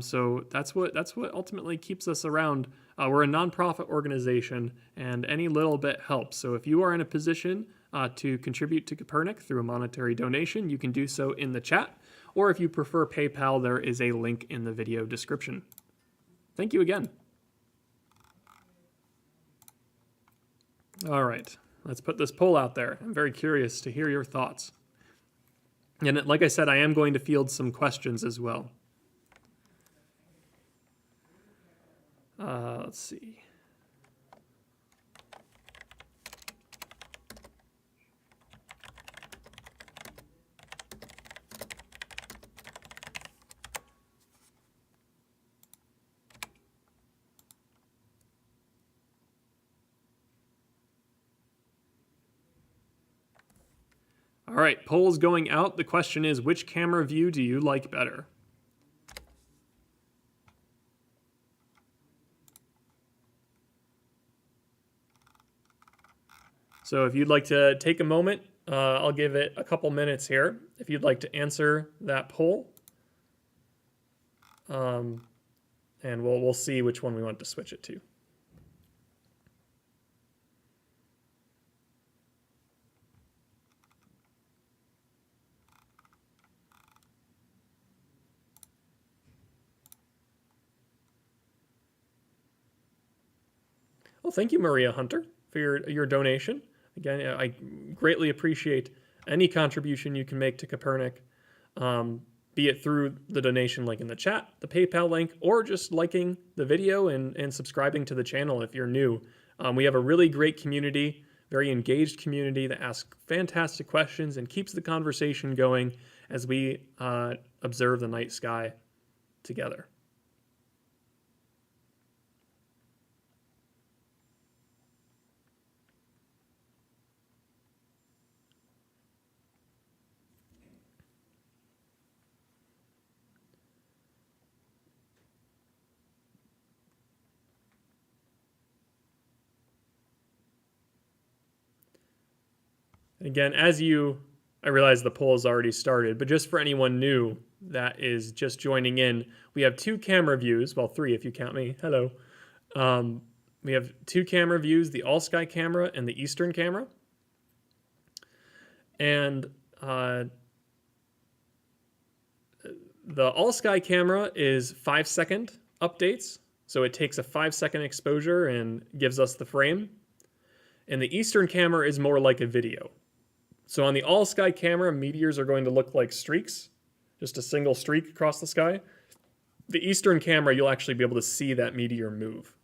So that's what ultimately keeps us around. We're a nonprofit organization, and any little bit helps. So if you are in a position to contribute to Kopernik through a monetary donation, you can do so in the chat. Or if you prefer PayPal, there is a link in the video description. Thank you again. All right, let's put this poll out there. I'm very curious to hear your thoughts. And like I said, I am going to field some questions as well. Let's see. All right, polls going out. The question is, which camera view do you like better? So if you'd like to take a moment, I'll give it a couple minutes here. If you'd like to answer that poll, and we'll see which one we want to switch it to. thank you, Maria Hunter, for your donation. Again, I greatly appreciate any contribution you can make to Kopernik, be it through the donation link in the chat, the PayPal link, or just liking the video and subscribing to the channel if you're new. We have a really great community, very engaged community that asks fantastic questions and keeps the conversation going as we observe the night sky together. Again, I realize the poll has already started, but just for anyone new that is just joining in, we have 2 camera views, well, 3 if you count me, hello. We have 2 camera views, the all-sky camera and the eastern camera. And the all-sky camera is 5-second updates, so it takes a 5-second exposure and gives us the frame. And the eastern camera is more like a video. So on the all-sky camera, meteors are going to look like streaks, just a single streak across the sky. The eastern camera, you'll actually be able to see that meteor move.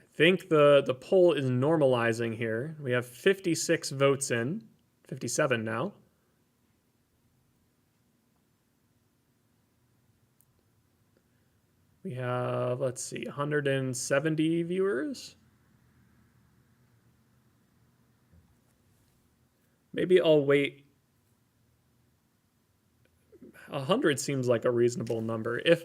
I think the poll is normalizing here. We have 56 votes in, 57 now. We have, let's see, 170 viewers. Maybe I'll wait. 100 seems like a reasonable number. If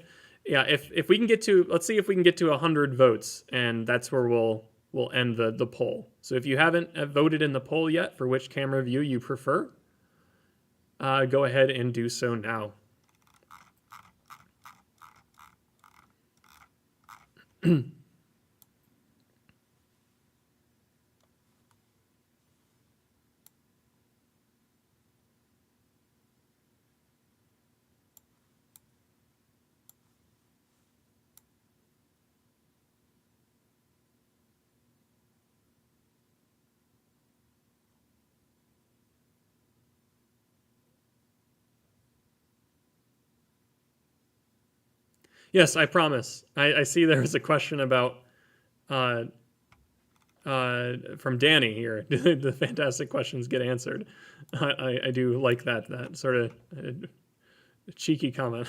we can get to, let's see if we can get to 100 votes, and that's where we'll end the poll. So if you haven't voted in the poll yet for which camera view you prefer, go ahead and do so now. Yes, I promise. I see there was a question about from Danny here. The fantastic questions get answered. I do like that sort of cheeky comment.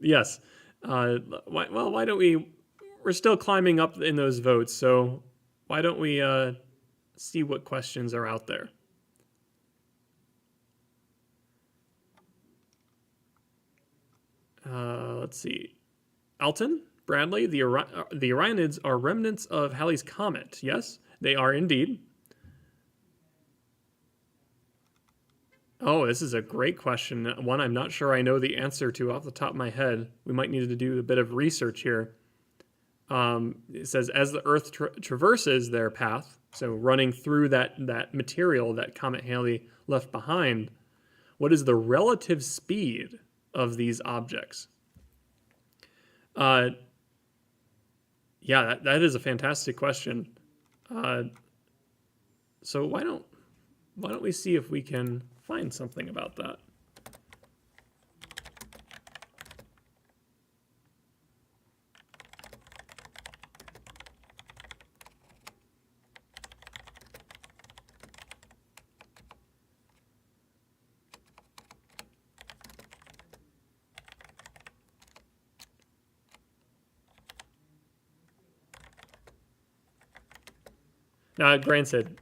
Yes. Why don't we? We're still climbing up in those votes, so why don't we see what questions are out there? Let's see. Alton, Bradley, the Orionids are remnants of Halley's comet. Yes, they are indeed. Oh, this is a great question. One I'm not sure I know the answer to off the top of my head. We might need to do a bit of research here. It says, as the Earth traverses their path, so running through that material that Comet Halley left behind, what is the relative speed of these objects? Yeah, that is a fantastic question. So why don't we see if we can find something about that? Now, granted,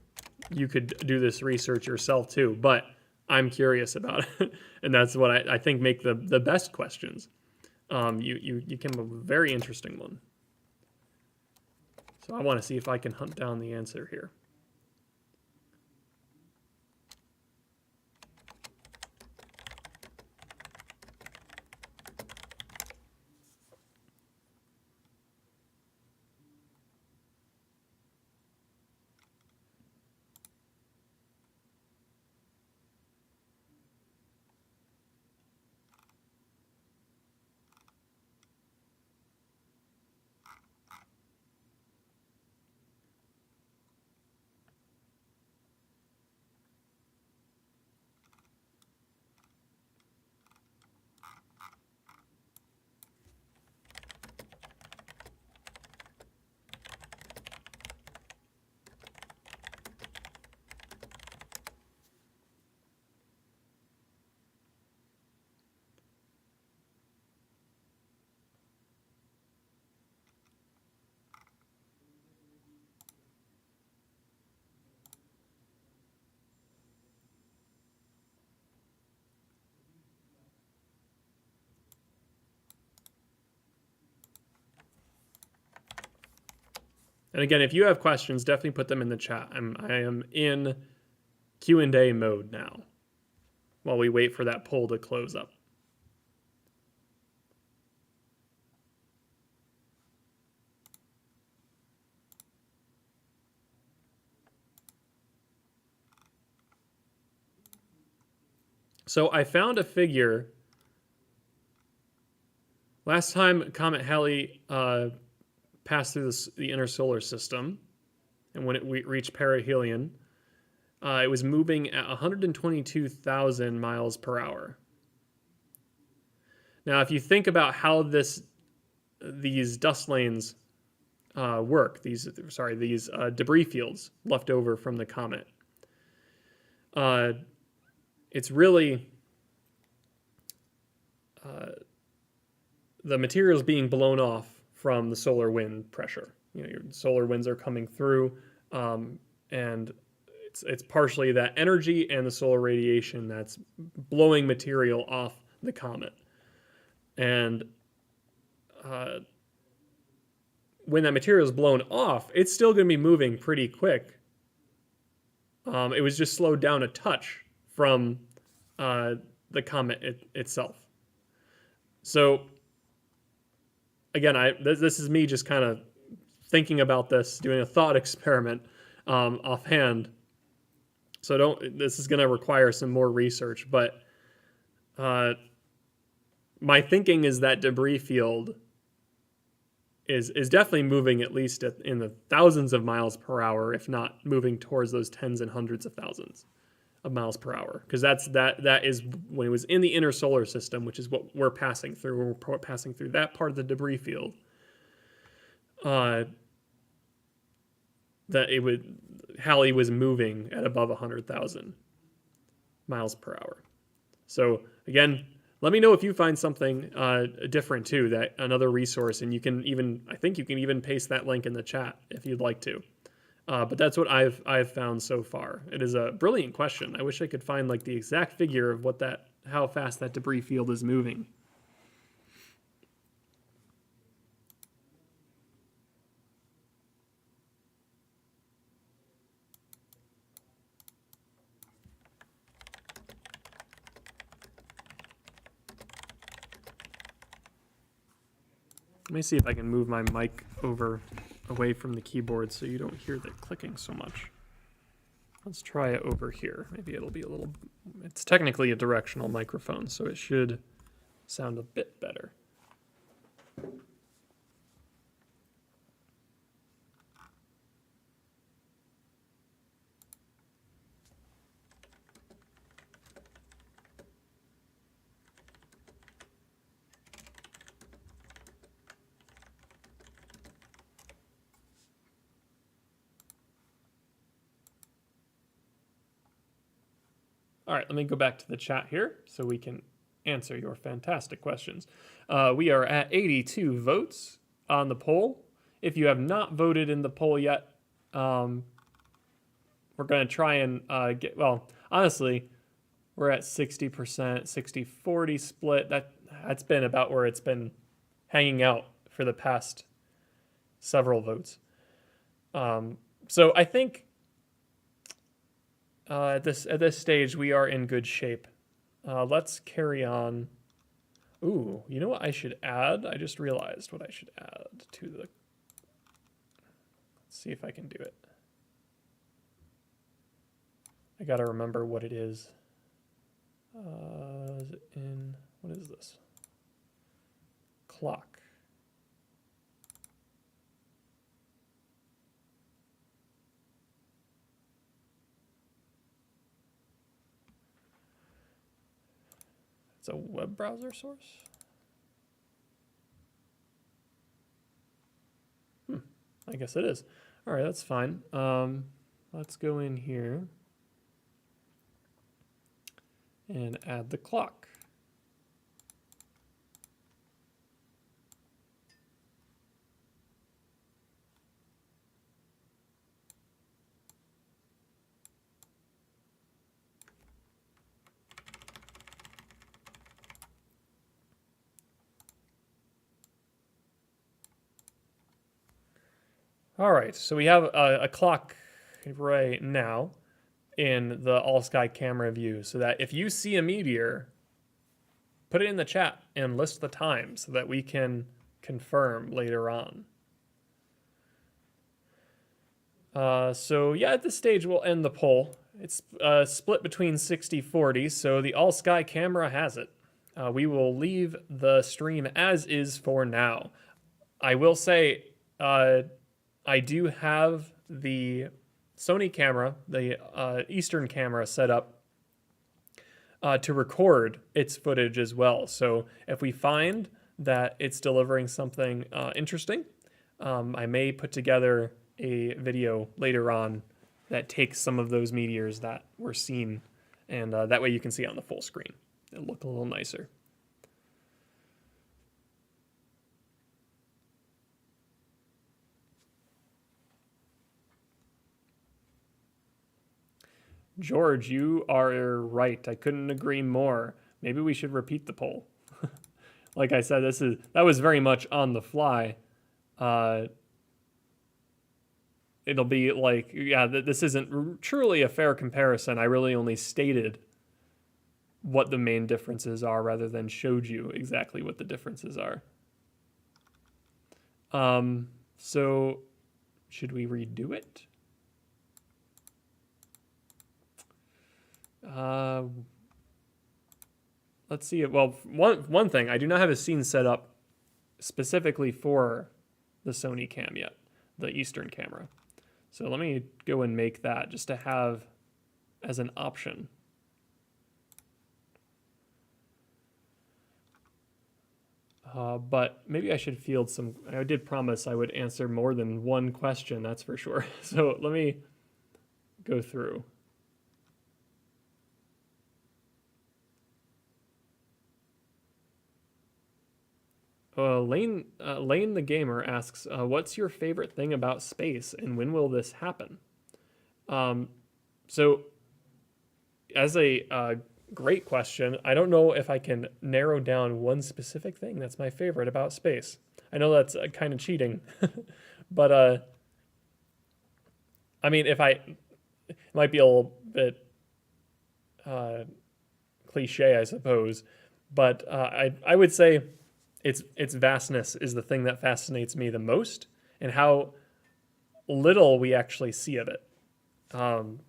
you could do this research yourself too, but I'm curious about it, and that's what I think make the best questions. You came up with a very interesting one. So I want to see if I can hunt down the answer here. And again, if you have questions, definitely put them in the chat. I am in Q&A mode now while we wait for that poll to close up. So I found a figure. Last time Comet Halley passed through the inner solar system, and when it reached perihelion, it was moving at 122,000 miles per hour. Now, if you think about how these dust lanes work, these debris fields left over from the comet, it's really the materials being blown off from the solar wind pressure. You know, your solar winds are coming through, and it's partially that energy and the solar radiation that's blowing material off the comet. And when that material is blown off, it's still going to be moving pretty quick. It was just slowed down a touch from the comet itself. So again, this is me just kind of thinking about this, doing a thought experiment offhand. So this is going to require some more research, but my thinking is that debris field is definitely moving at least in the thousands of miles per hour, if not moving towards those tens and hundreds of thousands of miles per hour, because that is when it was in the inner solar system, which is what we're passing through. We're passing through that part of the debris field. Halley was moving at above 100,000 miles per hour. So again, let me know if you find something different too, that another resource, and I think you can even paste that link in the chat if you'd like to. But that's what I've found so far. It is a brilliant question. I wish I could find like the exact figure of how fast that debris field is moving. Let me see if I can move my mic away from the keyboard so you don't hear the clicking so much. Let's try it over here. Maybe it'll be it's technically a directional microphone, so it should sound a bit better. All right, let me go back to the chat here so we can answer your fantastic questions. We are at 82 votes on the poll. If you have not voted in the poll yet, we're going to try and honestly, we're at 60%, 60-40 split. That's been about where it's been hanging out for the past several votes. So I think at this stage, we are in good shape. Let's carry on. Ooh, you know what I should add? I just realized what I should add to the... Let's see if I can do it. I gotta remember what it is. Is it in... What is this? Clock. It's a web browser source? I guess it is. All right, that's fine. Let's go in here and add the clock. All right, so we have a clock right now in the all-sky camera view, so that if you see a meteor, put it in the chat and list the time so that we can confirm later on. So yeah, at this stage we'll end the poll. It's split between 60-40, so the all-sky camera has it. We will leave the stream as is for now. I will say I do have the Sony camera, the Eastern camera, set up to record its footage as well. So if we find that it's delivering something interesting, I may put together a video later on that takes some of those meteors that were seen, and that way you can see it on the full screen. It'll look a little nicer. George, you are right. I couldn't agree more. Maybe we should repeat the poll. Like I said, that was very much on the fly. It'll be like, yeah, this isn't truly a fair comparison. I really only stated what the main differences are rather than showed you exactly what the differences are. So should we redo it? Let's see. Well, one thing, I do not have a scene set up specifically for the Sony cam yet, the Eastern camera. So let me go and make that just to have as an option. But maybe I should field some. I did promise I would answer more than one question, that's for sure. So let me go through. Lane the Gamer asks, what's your favorite thing about space and when will this happen? So as a great question, I don't know if I can narrow down one specific thing that's my favorite about space. I know that's kind of cheating, but I mean, it might be a little bit cliche, I suppose, but I would say its vastness is the thing that fascinates me the most, and how little we actually see of it. And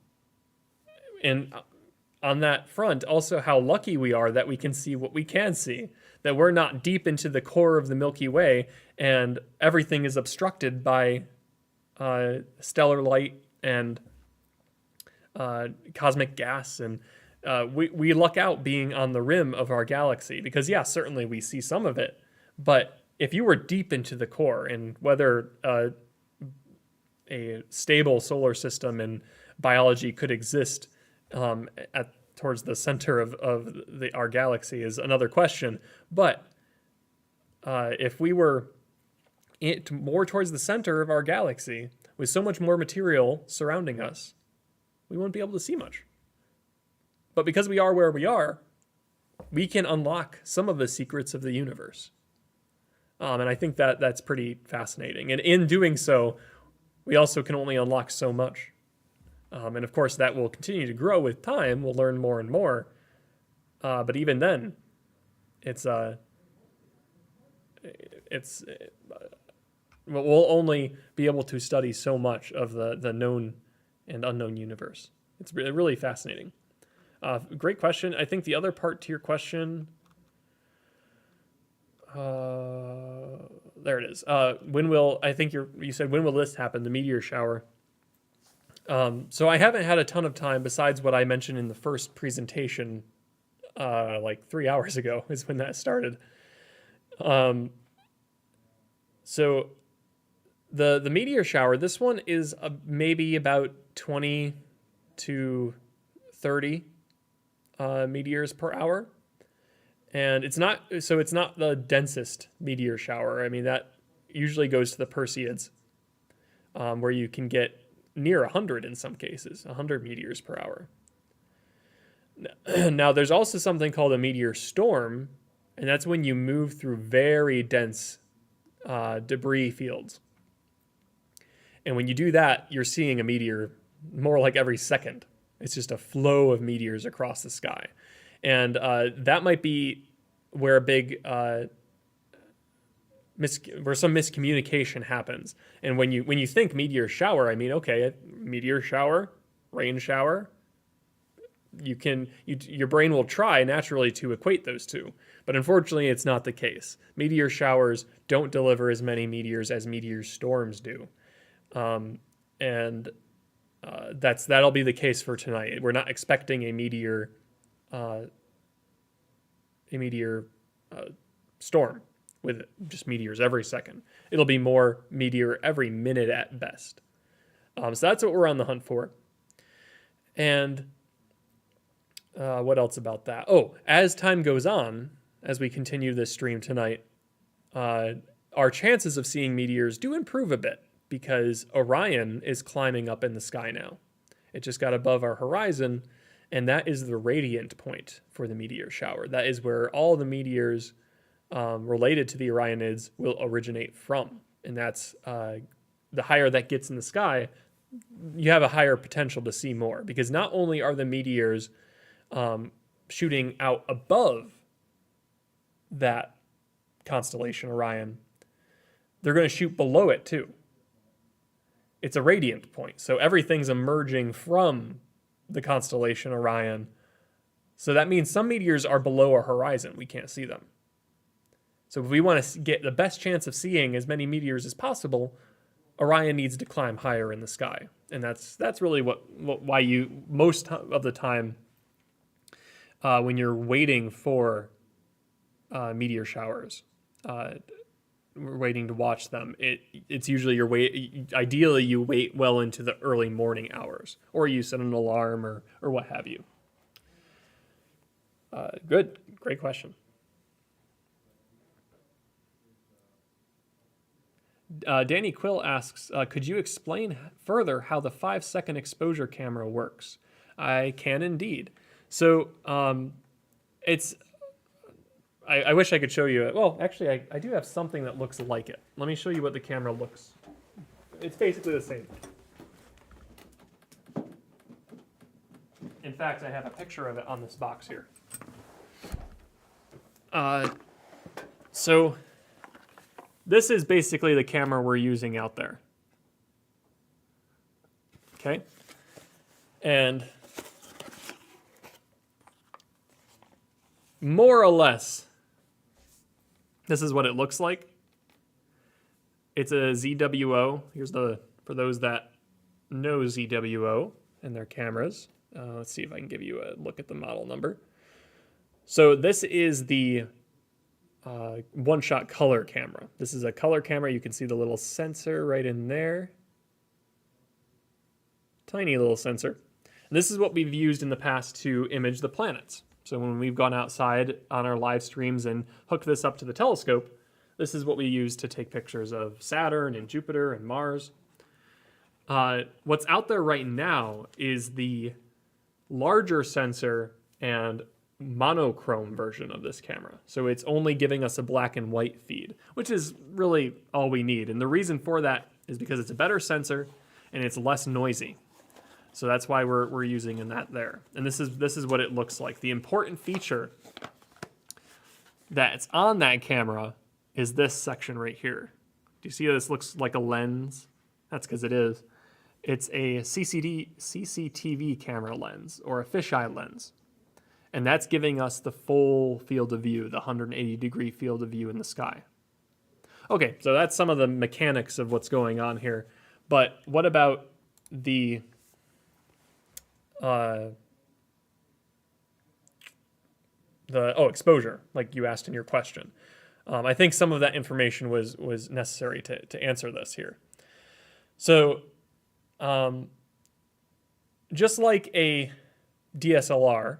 on that front, also how lucky we are that we can see what we can see, that we're not deep into the core of the Milky Way and everything is obstructed by stellar light and cosmic gas, and we luck out being on the rim of our galaxy, because yeah, certainly we see some of it, but if you were deep into the core, and whether a stable solar system and biology could exist towards the center of our galaxy is another question, but if we were more towards the center of our galaxy with so much more material surrounding us, we won't be able to see much. But because we are where we are, we can unlock some of the secrets of the universe. And I think that's pretty fascinating. And in doing so, we also can only unlock so much. And of course, that will continue to grow with time. We'll learn more and more. But even then, we'll only be able to study so much of the known and unknown universe. It's really fascinating. Great question. I think the other part to your question, there it is. You said when will this happen? The meteor shower. So I haven't had a ton of time besides what I mentioned in the first presentation, like 3 hours ago is when that started. So the meteor shower, this one is maybe about 20 to 30 meteors per hour. And it's not the densest meteor shower. I mean, that usually goes to the Perseids, where you can get near 100 in some cases, 100 meteors per hour. Now, there's also something called a meteor storm, and that's when you move through very dense debris fields. And when you do that, you're seeing a meteor more like every second. It's just a flow of meteors across the sky. And that might be where a big where some miscommunication happens. And when you think meteor shower, I mean, okay, a meteor shower, rain shower, your brain will try naturally to equate those two. But unfortunately, it's not the case. Meteor showers don't deliver as many meteors as meteor storms do. That'll be the case for tonight. We're not expecting a meteor storm with just meteors every second. It'll be more meteor every minute at best. So that's what we're on the hunt for. And what else about that? Oh, as time goes on, as we continue this stream tonight, our chances of seeing meteors do improve a bit because Orion is climbing up in the sky now. It just got above our horizon, and that is the radiant point for the meteor shower. That is where all the meteors related to the Orionids will originate from. And that's the higher that gets in the sky, you have a higher potential to see more, because not only are the meteors shooting out above that constellation Orion, they're going to shoot below it too. It's a radiant point, so everything's emerging from the constellation Orion. So that means some meteors are below our horizon. We can't see them. So if we want to get the best chance of seeing as many meteors as possible, Orion needs to climb higher in the sky. And that's really why you, most of the time, when you're waiting for meteor showers, we're waiting to watch them, it's usually ideally you wait well into the early morning hours, or you set an alarm or what have you. Good, great question. Danny Quill asks, could you explain further how the 5-second exposure camera works? I can indeed. So I wish I could show you it. Well, actually, I do have something that looks like it. Let me show you what the camera looks. It's basically the same. In fact, I have a picture of it on this box here. So this is basically the camera we're using out there. Okay? And more or less, this is what it looks like. It's a ZWO. Here's for those that know ZWO and their cameras. Let's see if I can give you a look at the model number. So this is the one-shot color camera. This is a color camera. You can see the little sensor right in there. Tiny little sensor. And this is what we've used in the past to image the planets. So when we've gone outside on our live streams and hooked this up to the telescope, this is what we use to take pictures of Saturn and Jupiter and Mars. What's out there right now is the larger sensor and monochrome version of this camera. So it's only giving us a black and white feed, which is really all we need. And the reason for that is because it's a better sensor and it's less noisy. So that's why we're using that there. And this is what it looks like. The important feature that's on that camera is this section right here. Do you see how this looks like a lens? That's because it is. It's a CCTV camera lens, or a fisheye lens. And that's giving us the full field of view, the 180-degree field of view in the sky. Okay, so that's some of the mechanics of what's going on here. But what about the exposure, like you asked in your question? I think some of that information was necessary to answer this here. So just like a DSLR,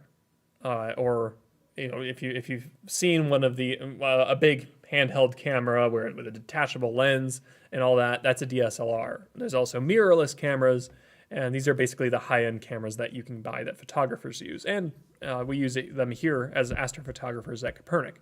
or if you've seen one of the a big handheld camera with a detachable lens and all that, that's a DSLR. There's also mirrorless cameras, and these are basically the high-end cameras that you can buy that photographers use, and we use them here as astrophotographers at Kopernik.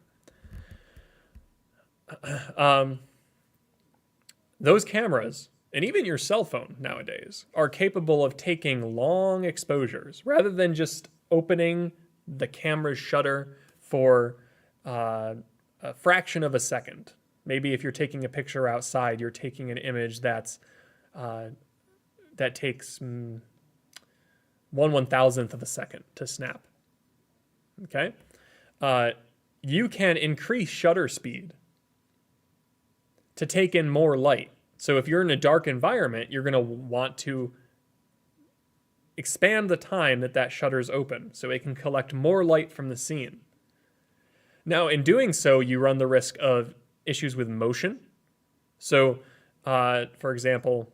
Those cameras and even your cell phone nowadays are capable of taking long exposures rather than just opening the camera's shutter for a fraction of a second. Maybe if you're taking a picture outside, you're taking an image that takes 1/1000th of a second to snap. Okay, you can increase shutter speed to take in more light. So if you're in a dark environment, you're going to want to expand the time that shutter's open so it can collect more light from the scene. Now, in doing so, you run the risk of issues with motion. So, for example,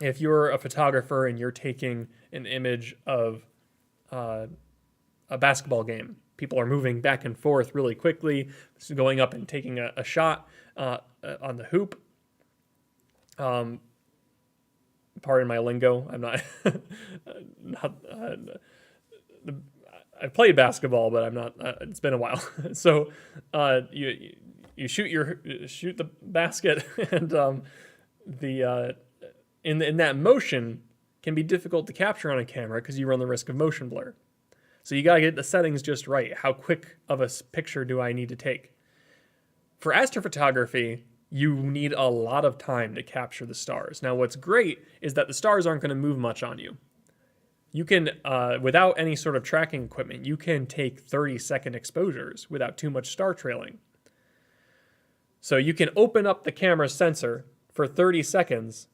if you're a photographer and you're taking an image of a basketball game, people are moving back and forth really quickly, going up and taking a shot on the hoop. Pardon my lingo. I'm not. I've played basketball, but I'm not. It's been a while. So you shoot the basket, and in that motion can be difficult to capture on a camera because you run the risk of motion blur. So you gotta get the settings just right. How quick of a picture do I need to take? For astrophotography, you need a lot of time to capture the stars. Now, what's great is that the stars aren't going to move much on you. You can, without any sort of tracking equipment, you can take 30-second exposures without too much star trailing. So you can open up the camera sensor for 30 seconds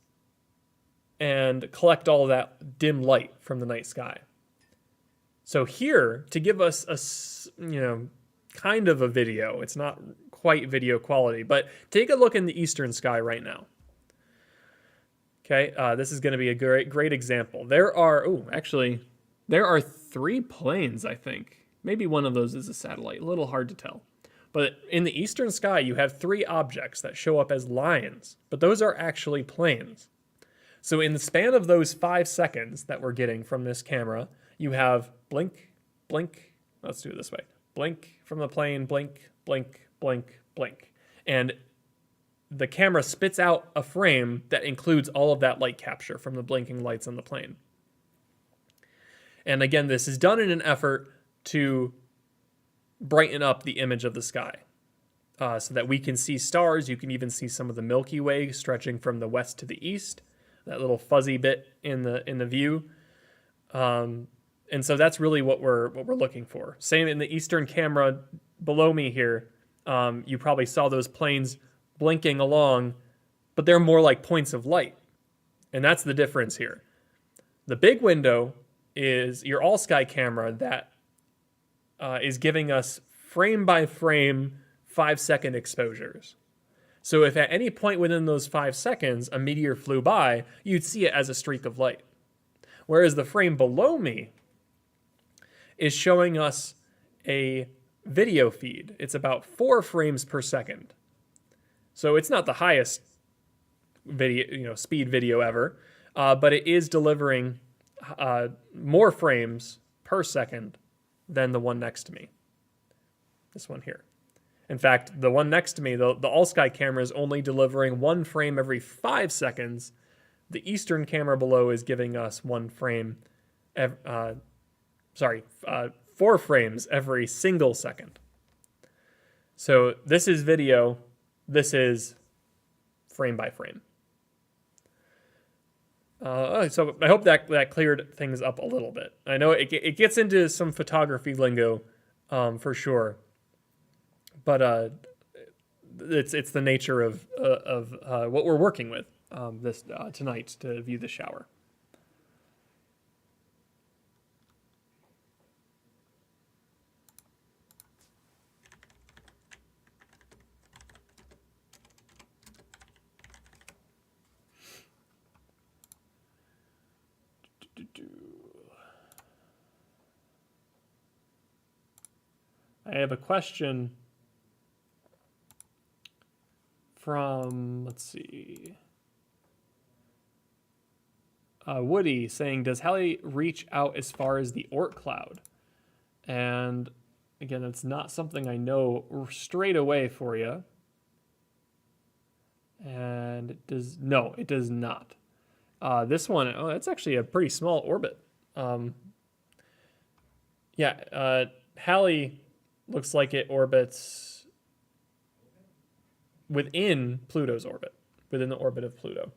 and collect all that dim light from the night sky. So here, to give us kind of a video, it's not quite video quality, but take a look in the eastern sky right now. Okay, this is going to be a great example. There are 3 planes, I think. Maybe one of those is a satellite, a little hard to tell. But in the eastern sky, you have 3 objects that show up as lines, but those are actually planes. So in the span of those 5 seconds that we're getting from this camera, you have blink, blink, let's do it this way. Blink from the plane, blink, blink, blink, blink. And the camera spits out a frame that includes all of that light capture from the blinking lights on the plane. And again, this is done in an effort to brighten up the image of the sky so that we can see stars. You can even see some of the Milky Way stretching from the west to the east, that little fuzzy bit in the view. And so that's really what we're looking for. Same in the eastern camera below me here. You probably saw those planes blinking along, but they're more like points of light. And that's the difference here. The big window is your all-sky camera that is giving us frame-by-frame 5-second exposures. So if at any point within those 5 seconds a meteor flew by, you'd see it as a streak of light. Whereas the frame below me is showing us a video feed. It's about 4 frames per second. So it's not the highest video, speed video ever, but it is delivering more frames per second than the one next to me. This one here. In fact, the one next to me, the all-sky camera is only delivering 1 frame every 5 seconds. The eastern camera below is giving us 1 frame, 4 frames every single second. So this is video, this is frame by frame. So I hope that cleared things up a little bit. I know it gets into some photography lingo for sure, but it's the nature of what we're working with this tonight to view the shower. I have a question from, let's see, Woody saying, does Halley reach out as far as the Oort cloud? And again, it's not something I know straight away for you. And it No, it does not. This one, oh, that's actually a pretty small orbit. Halley looks like it orbits within Pluto's orbit, within the orbit of Pluto.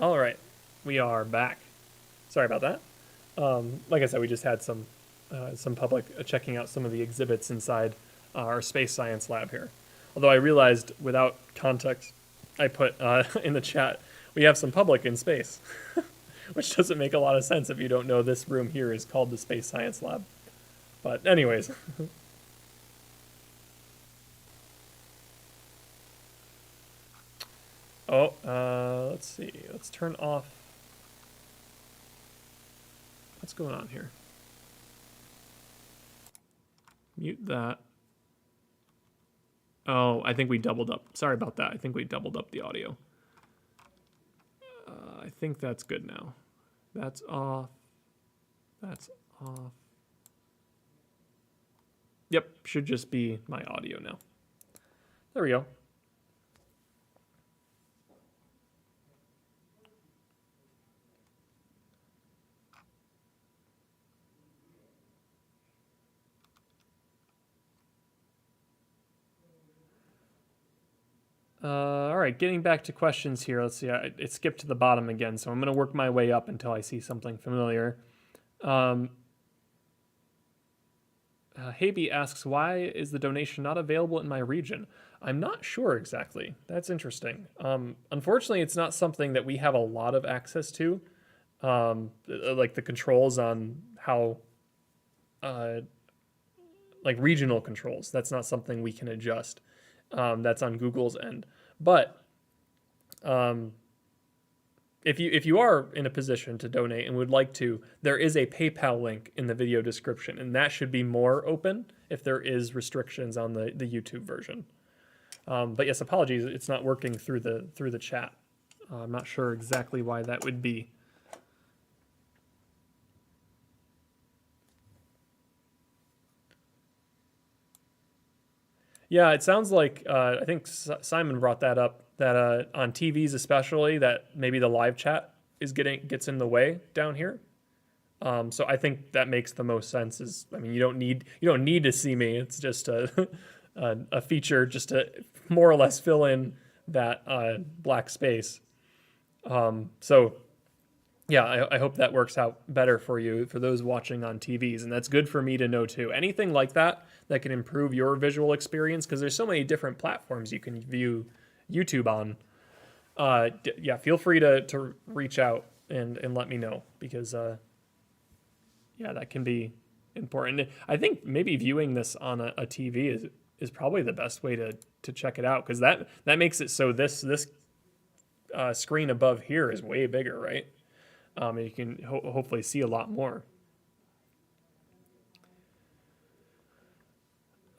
All right, we are back. Sorry about that. Like I said, we just had some public checking out some of the exhibits inside our space science lab here. Although I realized without context, I put in the chat, we have some public in space, which doesn't make a lot of sense if you don't know this room here is called the Space Science Lab. But anyways, Oh, let's see. Let's turn off. What's going on here? Mute that. Oh, I think we doubled up. Sorry about that. I think we doubled up the audio. I think that's good now. That's off. That's off. Yep, should just be my audio now. There we go. All right, getting back to questions here. Let's see, it skipped to the bottom again, so I'm going to work my way up until I see something familiar. Habe asks, why is the donation not available in my region? I'm not sure exactly. That's interesting. Unfortunately, it's not something that we have a lot of access to, like the controls on how, like regional controls. That's not something we can adjust. That's on Google's end. But if you are in a position to donate and would like to, there is a PayPal link in the video description, and that should be more open if there is restrictions on the YouTube version. But yes, apologies, it's not working through the chat. I'm not sure exactly why that would be. Yeah, it sounds like, I think Simon brought that up, that on TVs especially, that maybe the live chat gets in the way down here. So I think that makes the most sense. I mean, you don't need to see me. It's just a feature just to more or less fill in that black space. So yeah, I hope that works out better for you, for those watching on TVs, and that's good for me to know too. Anything like that can improve your visual experience, because there's so many different platforms you can view YouTube on. Yeah, feel free to reach out and let me know, because yeah, that can be important. I think maybe viewing this on a TV is probably the best way to check it out, because that makes it so this screen above here is way bigger, right? And you can hopefully see a lot more.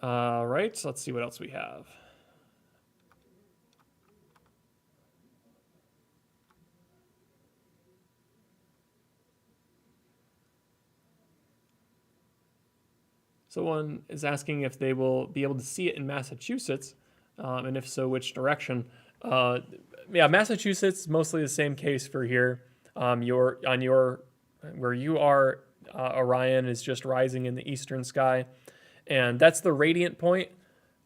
Right, so let's see what else we have. Someone is asking if they will be able to see it in Massachusetts, and if so, which direction. Yeah, Massachusetts, mostly the same case for here. Where you are, Orion is just rising in the eastern sky, and that's the radiant point.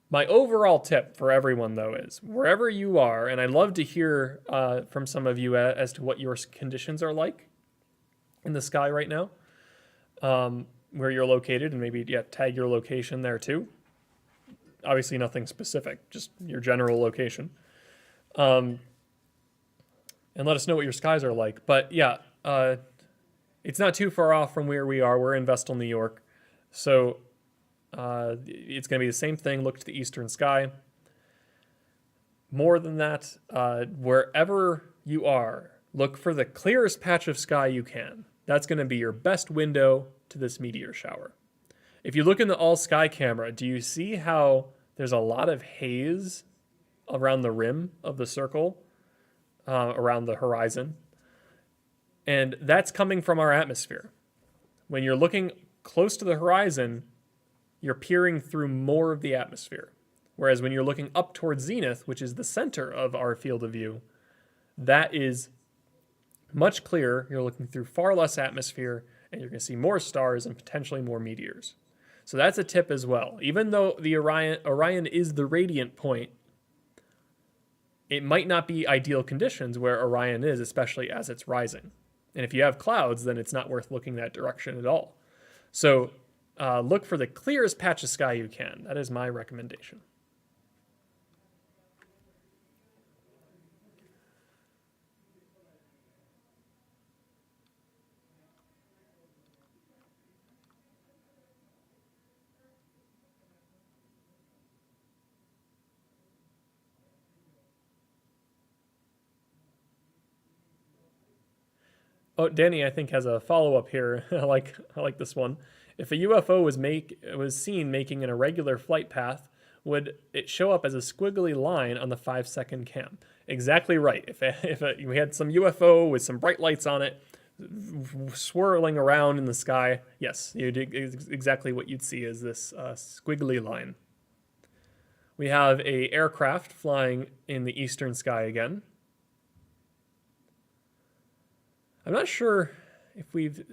My overall tip for everyone, though, is wherever you are, and I'd love to hear from some of you as to what your conditions are like in the sky right now, where you're located, and maybe tag your location there too. Obviously nothing specific, just your general location. And let us know what your skies are like. But yeah, it's not too far off from where we are. We're in Vestal, New York. So it's going to be the same thing. Look to the eastern sky. More than that, wherever you are, look for the clearest patch of sky you can. That's going to be your best window to this meteor shower. If you look in the all-sky camera, do you see how there's a lot of haze around the rim of the circle, around the horizon? And that's coming from our atmosphere. When you're looking close to the horizon, you're peering through more of the atmosphere. Whereas when you're looking up towards zenith, which is the center of our field of view, that is much clearer. You're looking through far less atmosphere, and you're going to see more stars and potentially more meteors. So that's a tip as well. Even though the Orion is the radiant point, it might not be ideal conditions where Orion is, especially as it's rising. And if you have clouds, then it's not worth looking that direction at all. So look for the clearest patch of sky you can. That is my recommendation. Oh, Danny, I think, has a follow-up here. I like this one. If a UFO was seen making an irregular flight path, would it show up as a squiggly line on the 5-second cam? Exactly right. If we had some UFO with some bright lights on it, swirling around in the sky, yes, exactly what you'd see is this squiggly line. We have a aircraft flying in the eastern sky again. I'm not sure if we've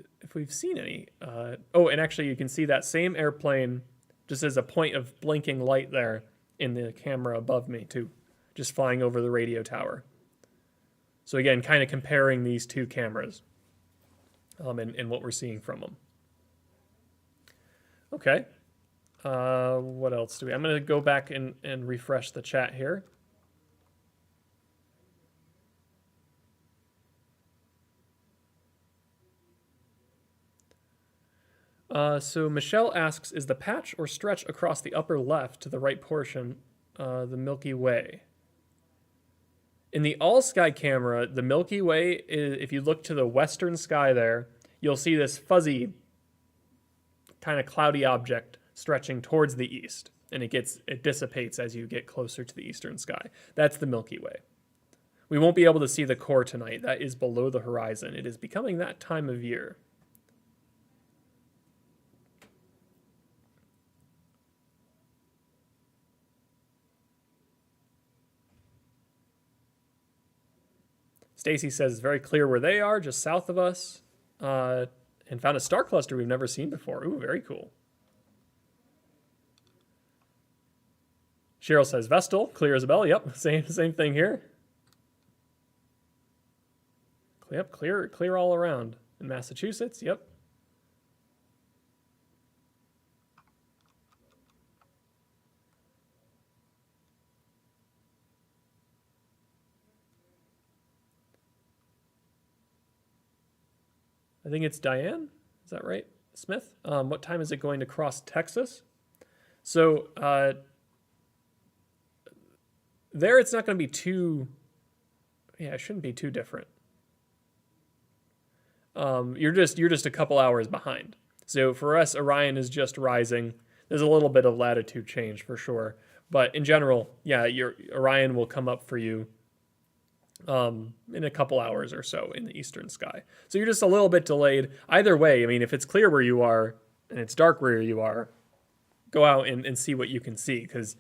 seen any. Oh, and actually, you can see that same airplane just as a point of blinking light there in the camera above me too, just flying over the radio tower. So again, kind of comparing these two cameras, and what we're seeing from them. Okay. What else do we? I'm going to go back and refresh the chat here. So Michelle asks, is the patch or stretch across the upper left to the right portion the Milky Way? In the all-sky camera, the Milky Way, if you look to the western sky there, you'll see this fuzzy, kind of cloudy object stretching towards the east, and it dissipates as you get closer to the eastern sky. That's the Milky Way. We won't be able to see the core tonight. That is below the horizon. It is becoming that time of year. Stacy says it's very clear where they are, just south of us, and found a star cluster we've never seen before. Ooh, very cool. Cheryl says Vestal, clear as a bell. Yep, same thing here. Yep, clear all around. In Massachusetts, yep. I think it's Diane. Is that right? Smith? What time is it going to cross Texas? So there it's not going to be too... Yeah, it shouldn't be too different. You're just a couple hours behind. So for us, Orion is just rising. There's a little bit of latitude change for sure. But in general, yeah, your Orion will come up for you in a couple hours or so in the eastern sky. So you're just a little bit delayed. Either way, I mean, if it's clear where you are and it's dark where you are, go out and see what you can see. Because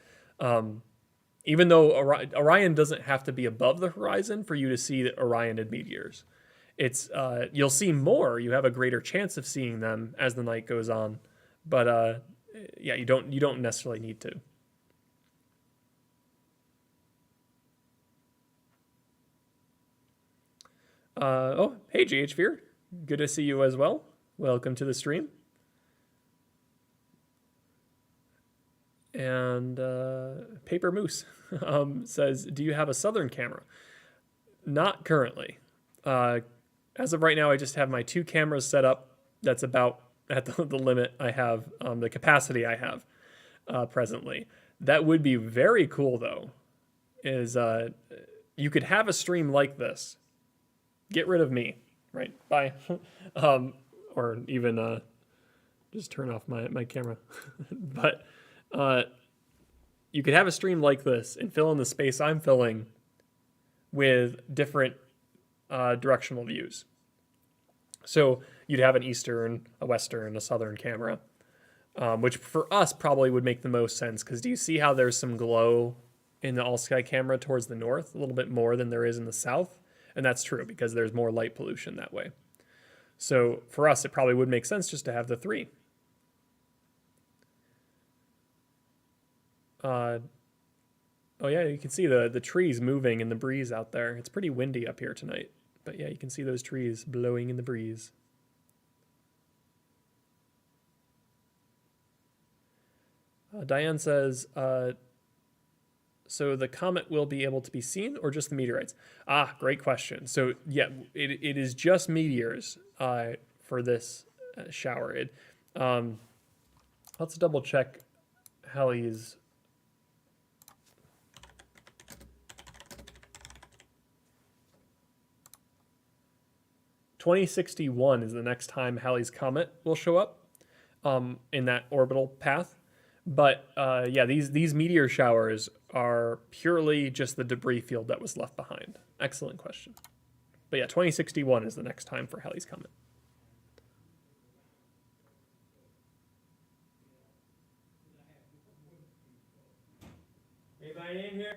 even though Orion doesn't have to be above the horizon for you to see the Orionid meteors, it's you'll see more. You have a greater chance of seeing them as the night goes on. But yeah, you don't necessarily need to. Oh, hey, GH Fear. Good to see you as well. Welcome to the stream. And Paper Moose says, do you have a southern camera? Not currently. As of right now, I just have my 2 cameras set up. That's about at the limit I have, the capacity I have presently. That would be very cool, though, is you could have a stream like this. Get rid of me, right? Bye. Or even just turn off my camera. But you could have a stream like this and fill in the space I'm filling with different directional views. So you'd have an eastern, a western, a southern camera, which for us probably would make the most sense, because do you see how there's some glow in the all-sky camera towards the north, a little bit more than there is in the south? And that's true because there's more light pollution that way. So for us, it probably would make sense just to have the 3. Oh yeah, you can see the trees moving in the breeze out there. It's pretty windy up here tonight. But yeah, you can see those trees blowing in the breeze. Diane says, so the comet will be able to be seen or just the meteorites? Ah, great question. So yeah, it is just meteors for this shower. Let's double check Halley's. 2061 is the next time Halley's comet will show up in that orbital path. But yeah, these meteor showers are purely just the debris field that was left behind. Excellent question. But yeah, 2061 is the next time for Halley's comet. Anybody in here?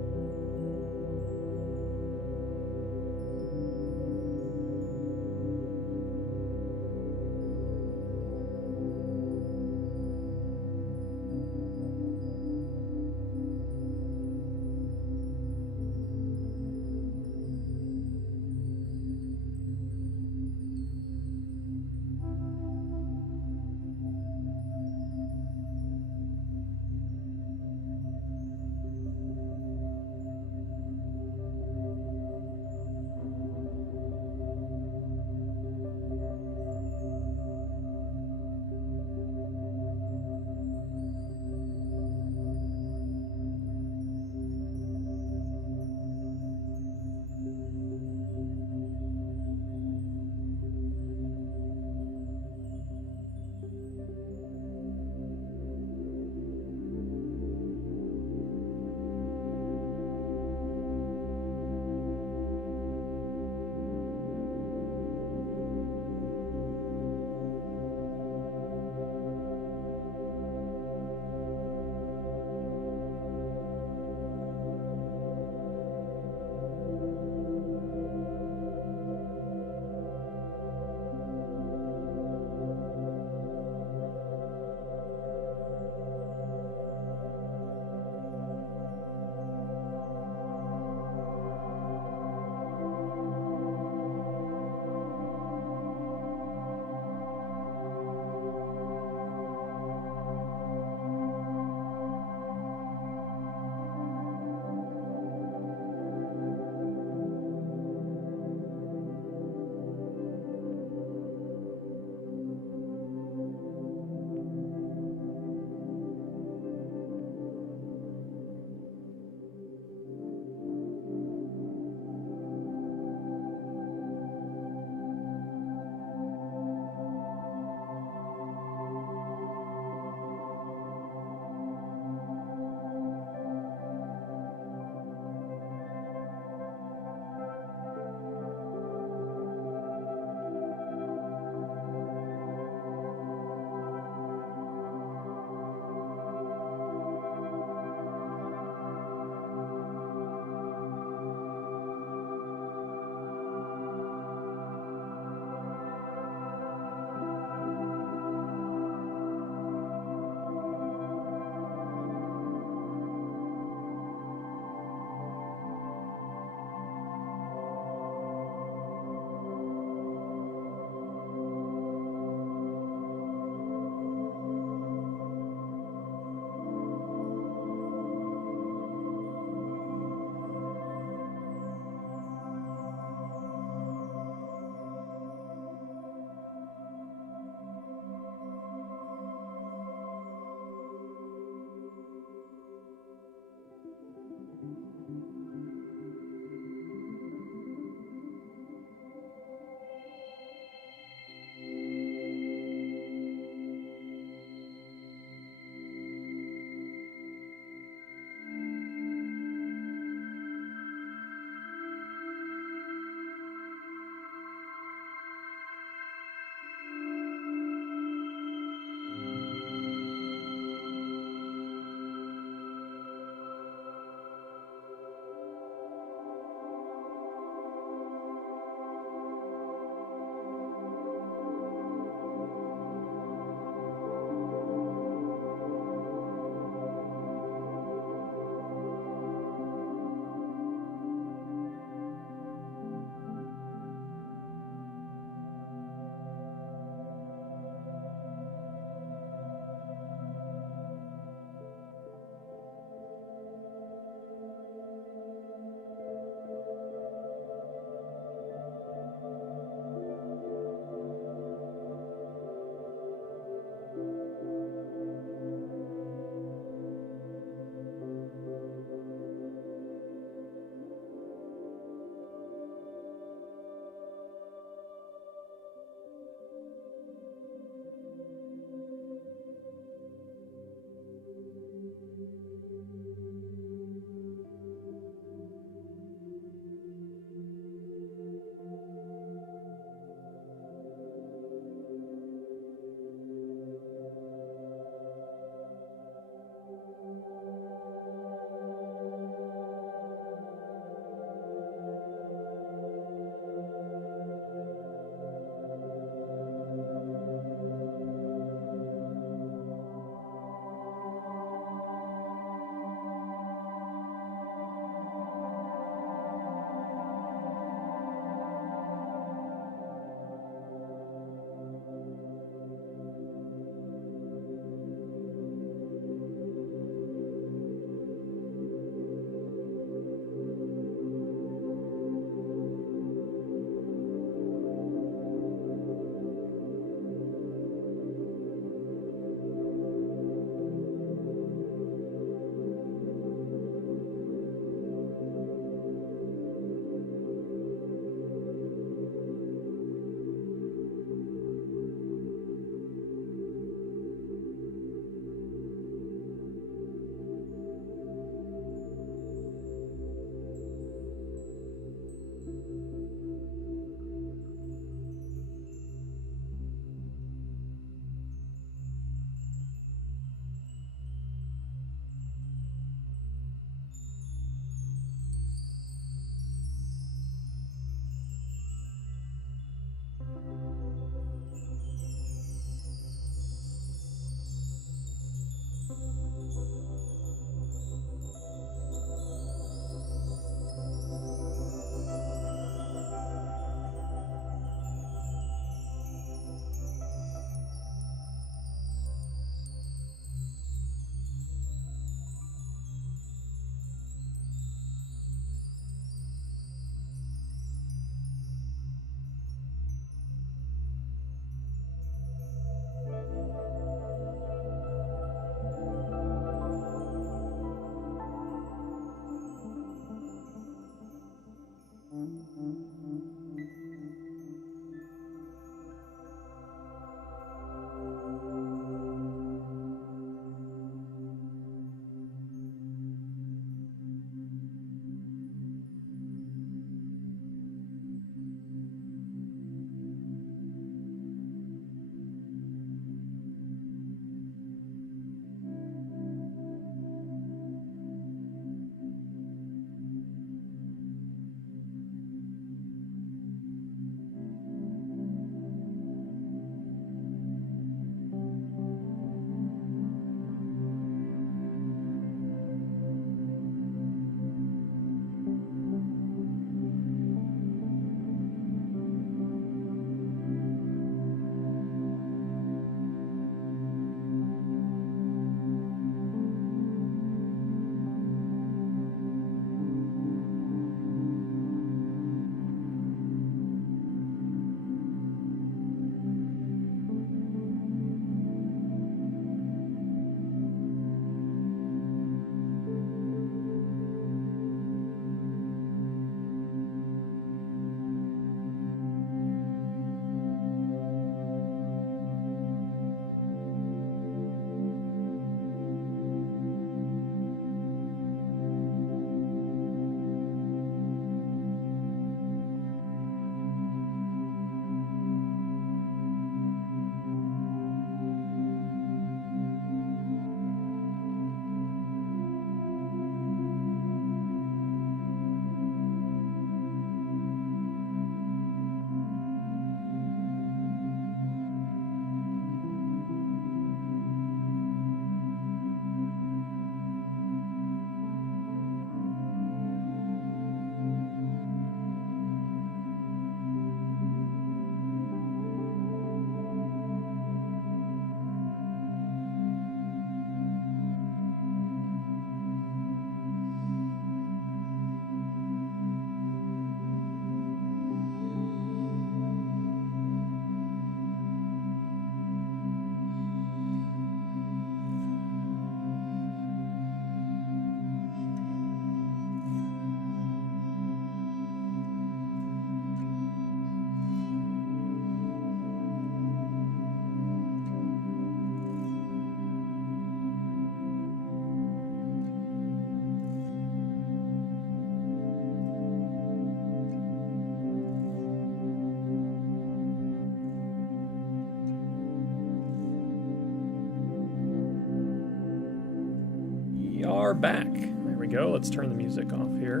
are back. There we go. Let's turn the music off here.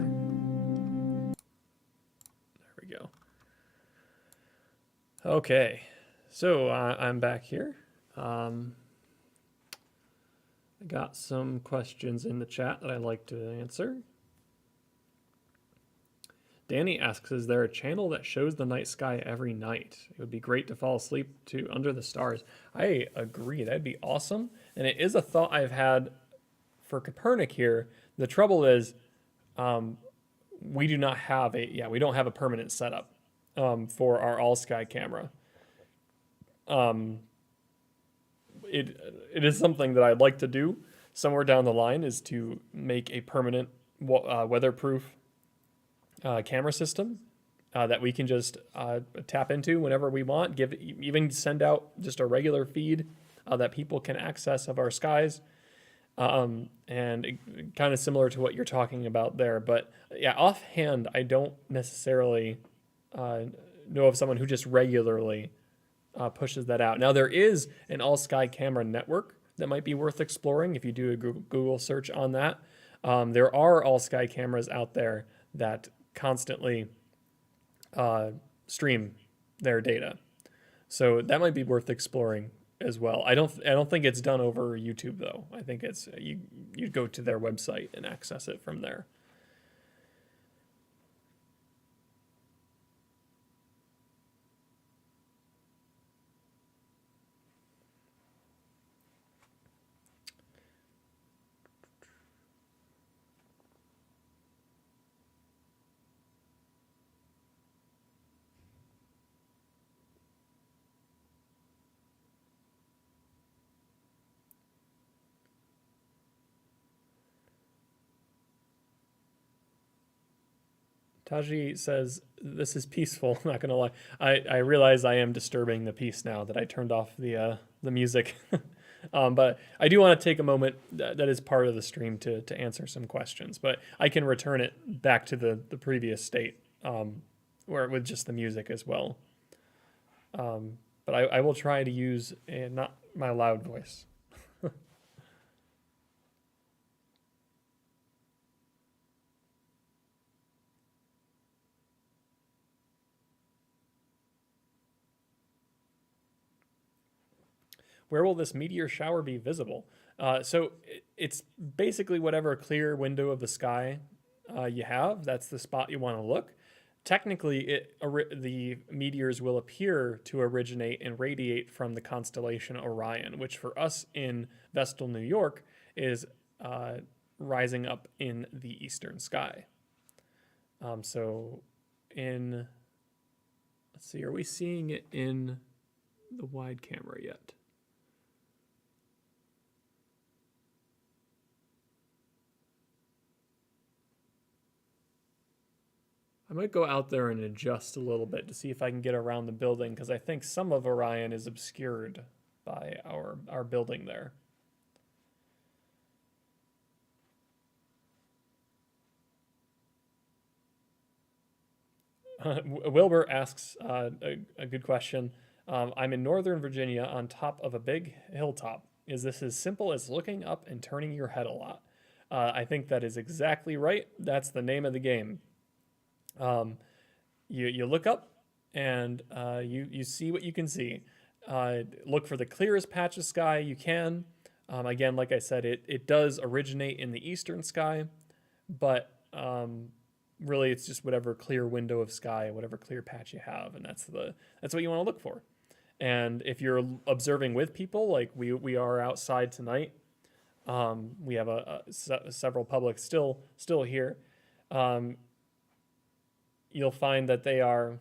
There we go. Okay, so I'm back here. I got some questions in the chat that I'd like to answer. Danny asks, is there a channel that shows the night sky every night? It would be great to fall asleep to under the stars. I agree. That'd be awesome. And it is a thought I've had for Kopernik here. The trouble is we do not have we don't have a permanent setup for our all sky camera. It is something that I'd like to do somewhere down the line, is to make a permanent weatherproof camera system that we can just tap into whenever we want. Even send out just a regular feed that people can access of our skies, and kind of similar to what you're talking about there. But yeah, offhand, I don't necessarily know of someone who just regularly pushes that out. Now, there is an all-sky camera network that might be worth exploring if you do a Google search on that. There are all-sky cameras out there that constantly stream their data, so that might be worth exploring as well. I don't think it's done over YouTube though. I think it's you go to their website and access it from there. Taji says, this is peaceful, not gonna lie. I realize I am disturbing the peace now that I turned off the music. But I do want to take a moment that is part of the stream to answer some questions. But I can return it back to the previous state, where with just the music as well. But I will try to use not my loud voice. Where will this meteor shower be visible? So it's basically whatever clear window of the sky you have. That's the spot you want to look. Technically, the meteors will appear to originate and radiate from the constellation Orion, which for us in Vestal, New York, is rising up in the eastern sky. So let's see, are we seeing it in the wide camera yet? I might go out there and adjust a little bit to see if I can get around the building, because I think some of Orion is obscured by our building there. Wilbur asks a good question. I'm in Northern Virginia on top of a big hilltop. Is this as simple as looking up and turning your head a lot? I think that is exactly right. That's the name of the game. You look up and you see what you can see. Look for the clearest patch of sky you can. Again, like I said, it does originate in the eastern sky, but really it's just whatever clear window of sky, whatever clear patch you have, and that's what you want to look for. And if you're observing with people, like we are outside tonight, we have several publics still here. You'll find that they are,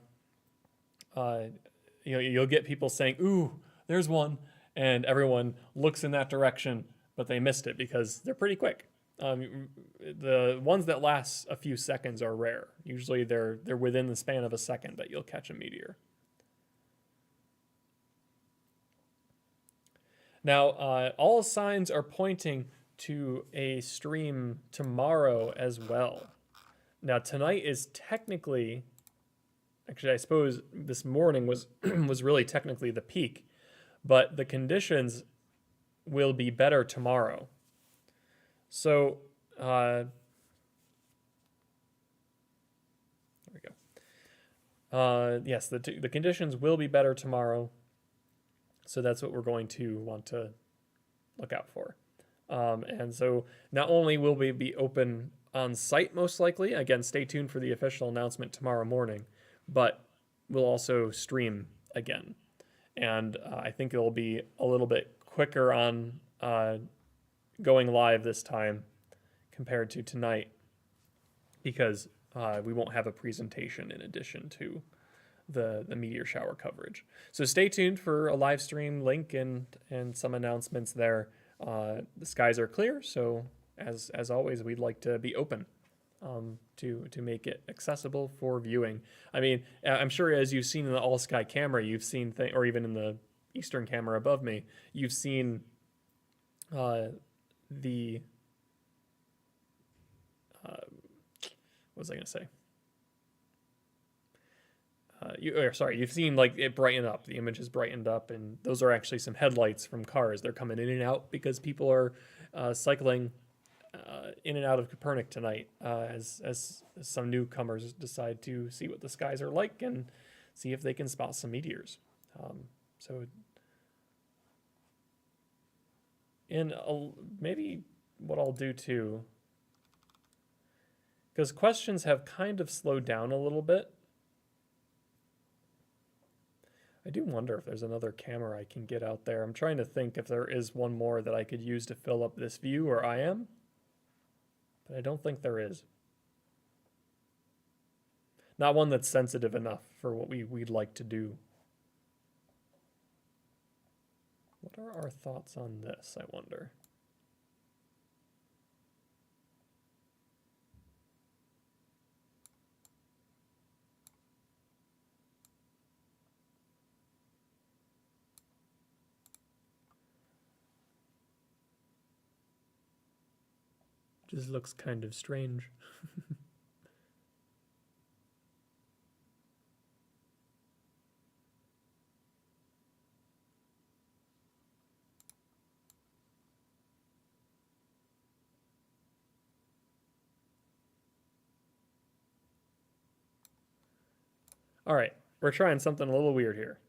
you'll get people saying, "Ooh, there's one," and everyone looks in that direction, but they missed it because they're pretty quick. The ones that last a few seconds are rare. Usually they're within the span of a second that you'll catch a meteor. Now, all signs are pointing to a stream tomorrow as well. Now, tonight is technically, actually, I suppose this morning was was really technically the peak, but the conditions will be better tomorrow. So there we go. Yes, the conditions will be better tomorrow. So that's what we're going to want to look out for. And so not only will we be open on site, most likely, again, stay tuned for the official announcement tomorrow morning, but we'll also stream again. And I think it'll be a little bit quicker on going live this time compared to tonight, because we won't have a presentation in addition to the meteor shower coverage. So stay tuned for a live stream link and some announcements there. The skies are clear, so as always, we'd like to be open to make it accessible for viewing. I mean, I'm sure as you've seen in the all sky camera, you've seen or even in the eastern camera above me, you've seen what was I going to say? You've seen like it brighten up. The image is brightened up, and those are actually some headlights from cars. They're coming in and out because people are cycling in and out of Kopernik tonight as some newcomers decide to see what the skies are like and see if they can spot some meteors. Maybe what I'll do too, because questions have kind of slowed down a little bit. I do wonder if there's another camera I can get out there. I'm trying to think if there is one more that I could use to fill up this view where I am, but I don't think there is. Not one that's sensitive enough for what we'd like to do. What are our thoughts on this, I wonder? Just looks kind of strange. All right, we're trying something a little weird here.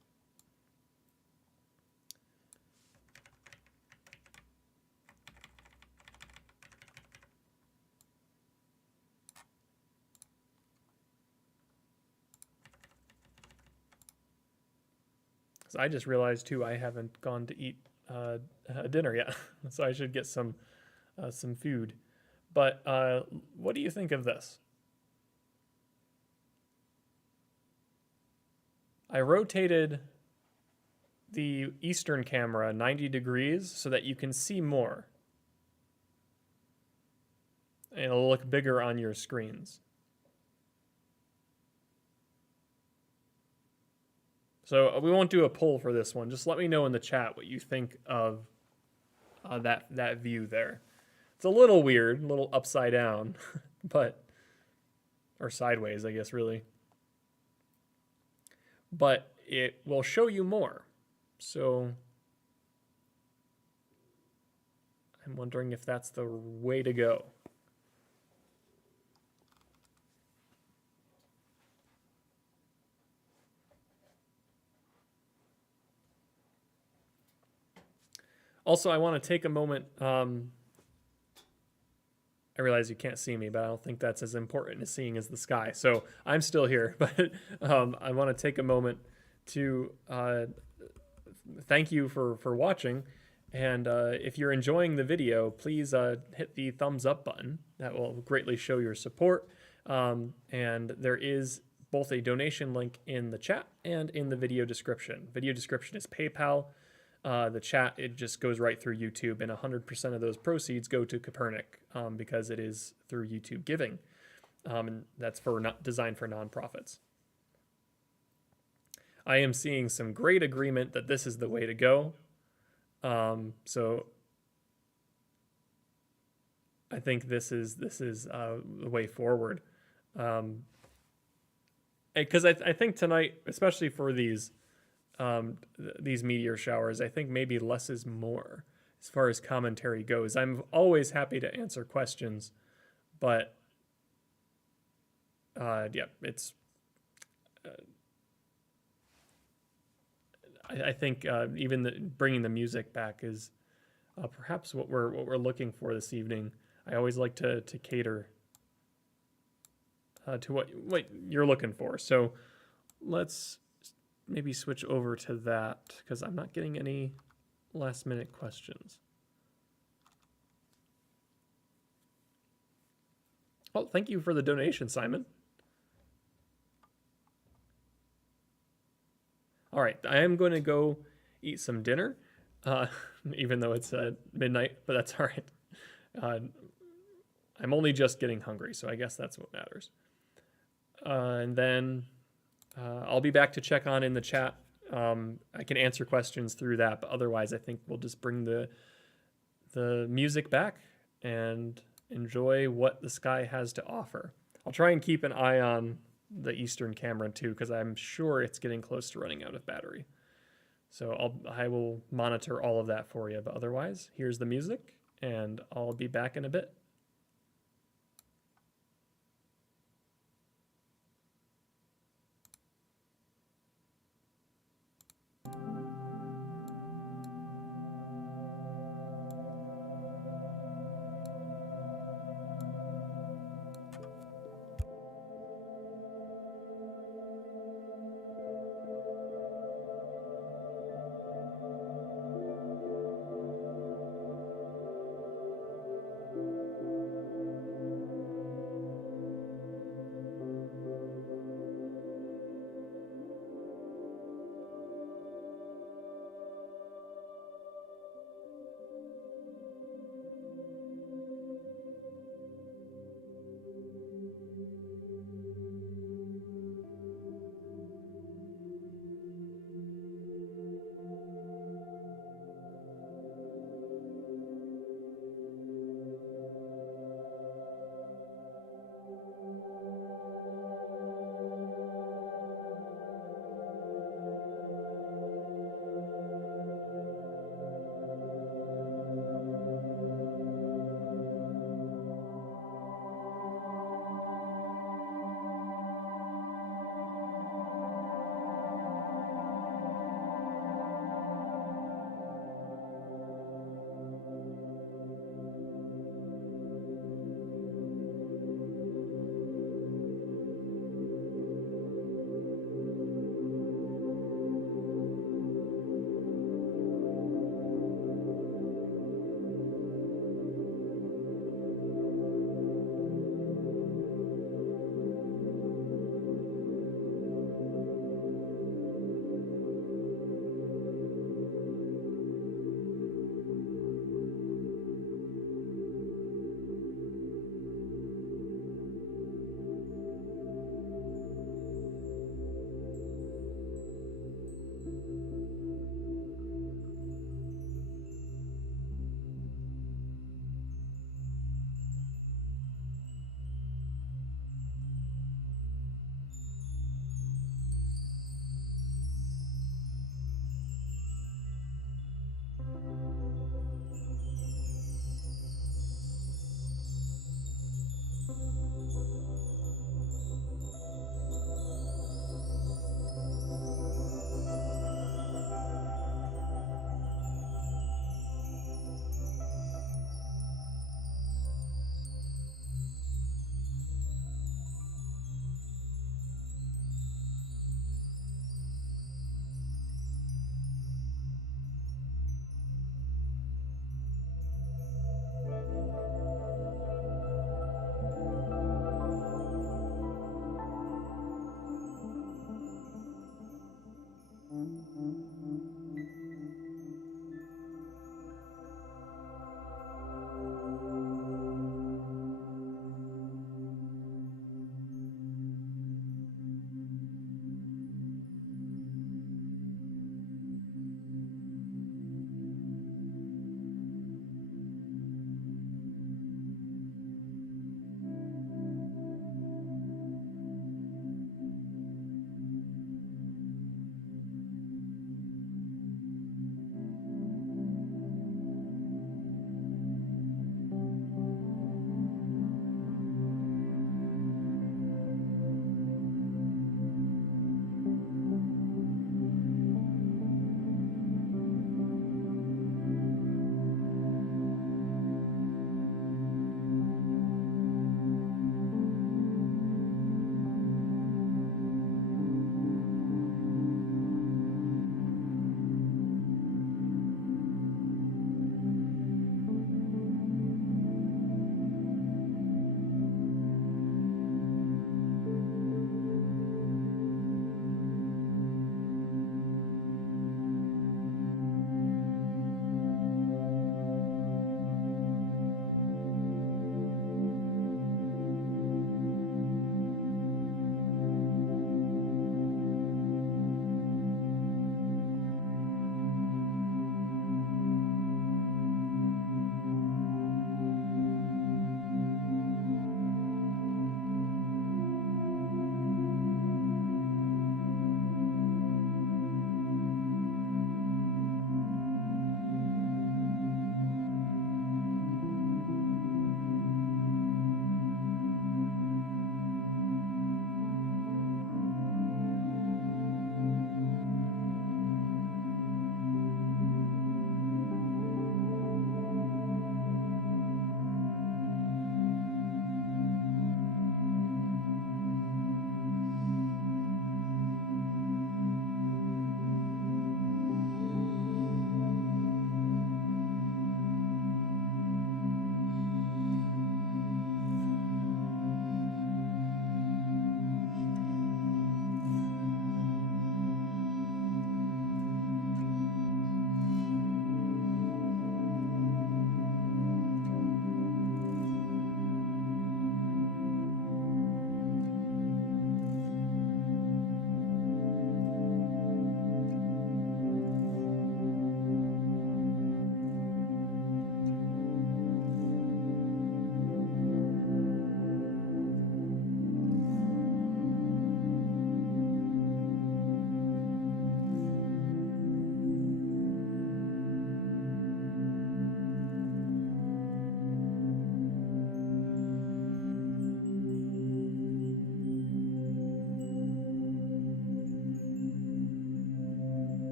So I just realized too I haven't gone to eat dinner yet, so I should get some food. But what do you think of this? I rotated the eastern camera 90 degrees so that you can see more. And it'll look bigger on your screens. So we won't do a poll for this one. Just let me know in the chat what you think of that view there. It's a little weird, a little upside down, or sideways, I guess, really. But it will show you more. So I'm wondering if that's the way to go. Also, I want to take a moment. I realize you can't see me, but I don't think that's as important as seeing as the sky. So I'm still here, but I want to take a moment to thank you for watching. And if you're enjoying the video, please hit the thumbs up button. That will greatly show your support. And there is both a donation link in the chat and in the video description. Video description is PayPal. The chat, it just goes right through YouTube, and 100% of those proceeds go to Kopernik because it is through YouTube giving. And that's designed for nonprofits. I am seeing some great agreement that this is the way to go. So I think this is the way forward. Because I think tonight, especially for these meteor showers, I think maybe less is more. as far as commentary goes. I'm always happy to answer questions, but yeah, it's. I think even bringing the music back is perhaps what we're looking for this evening. I always like to cater to what you're looking for. So let's maybe switch over to that because I'm not getting any last minute questions. Oh, thank you for the donation, Simon. All right, I am going to go eat some dinner, even though it's midnight, but that's all right. I'm only just getting hungry, so I guess that's what matters. And then I'll be back to check on in the chat. I can answer questions through that, but otherwise I think we'll just bring the music back and enjoy what the sky has to offer. I'll try and keep an eye on the Eastern camera too, because I'm sure it's getting close to running out of battery. So I will monitor all of that for you, but otherwise, here's the music, and I'll be back in a bit.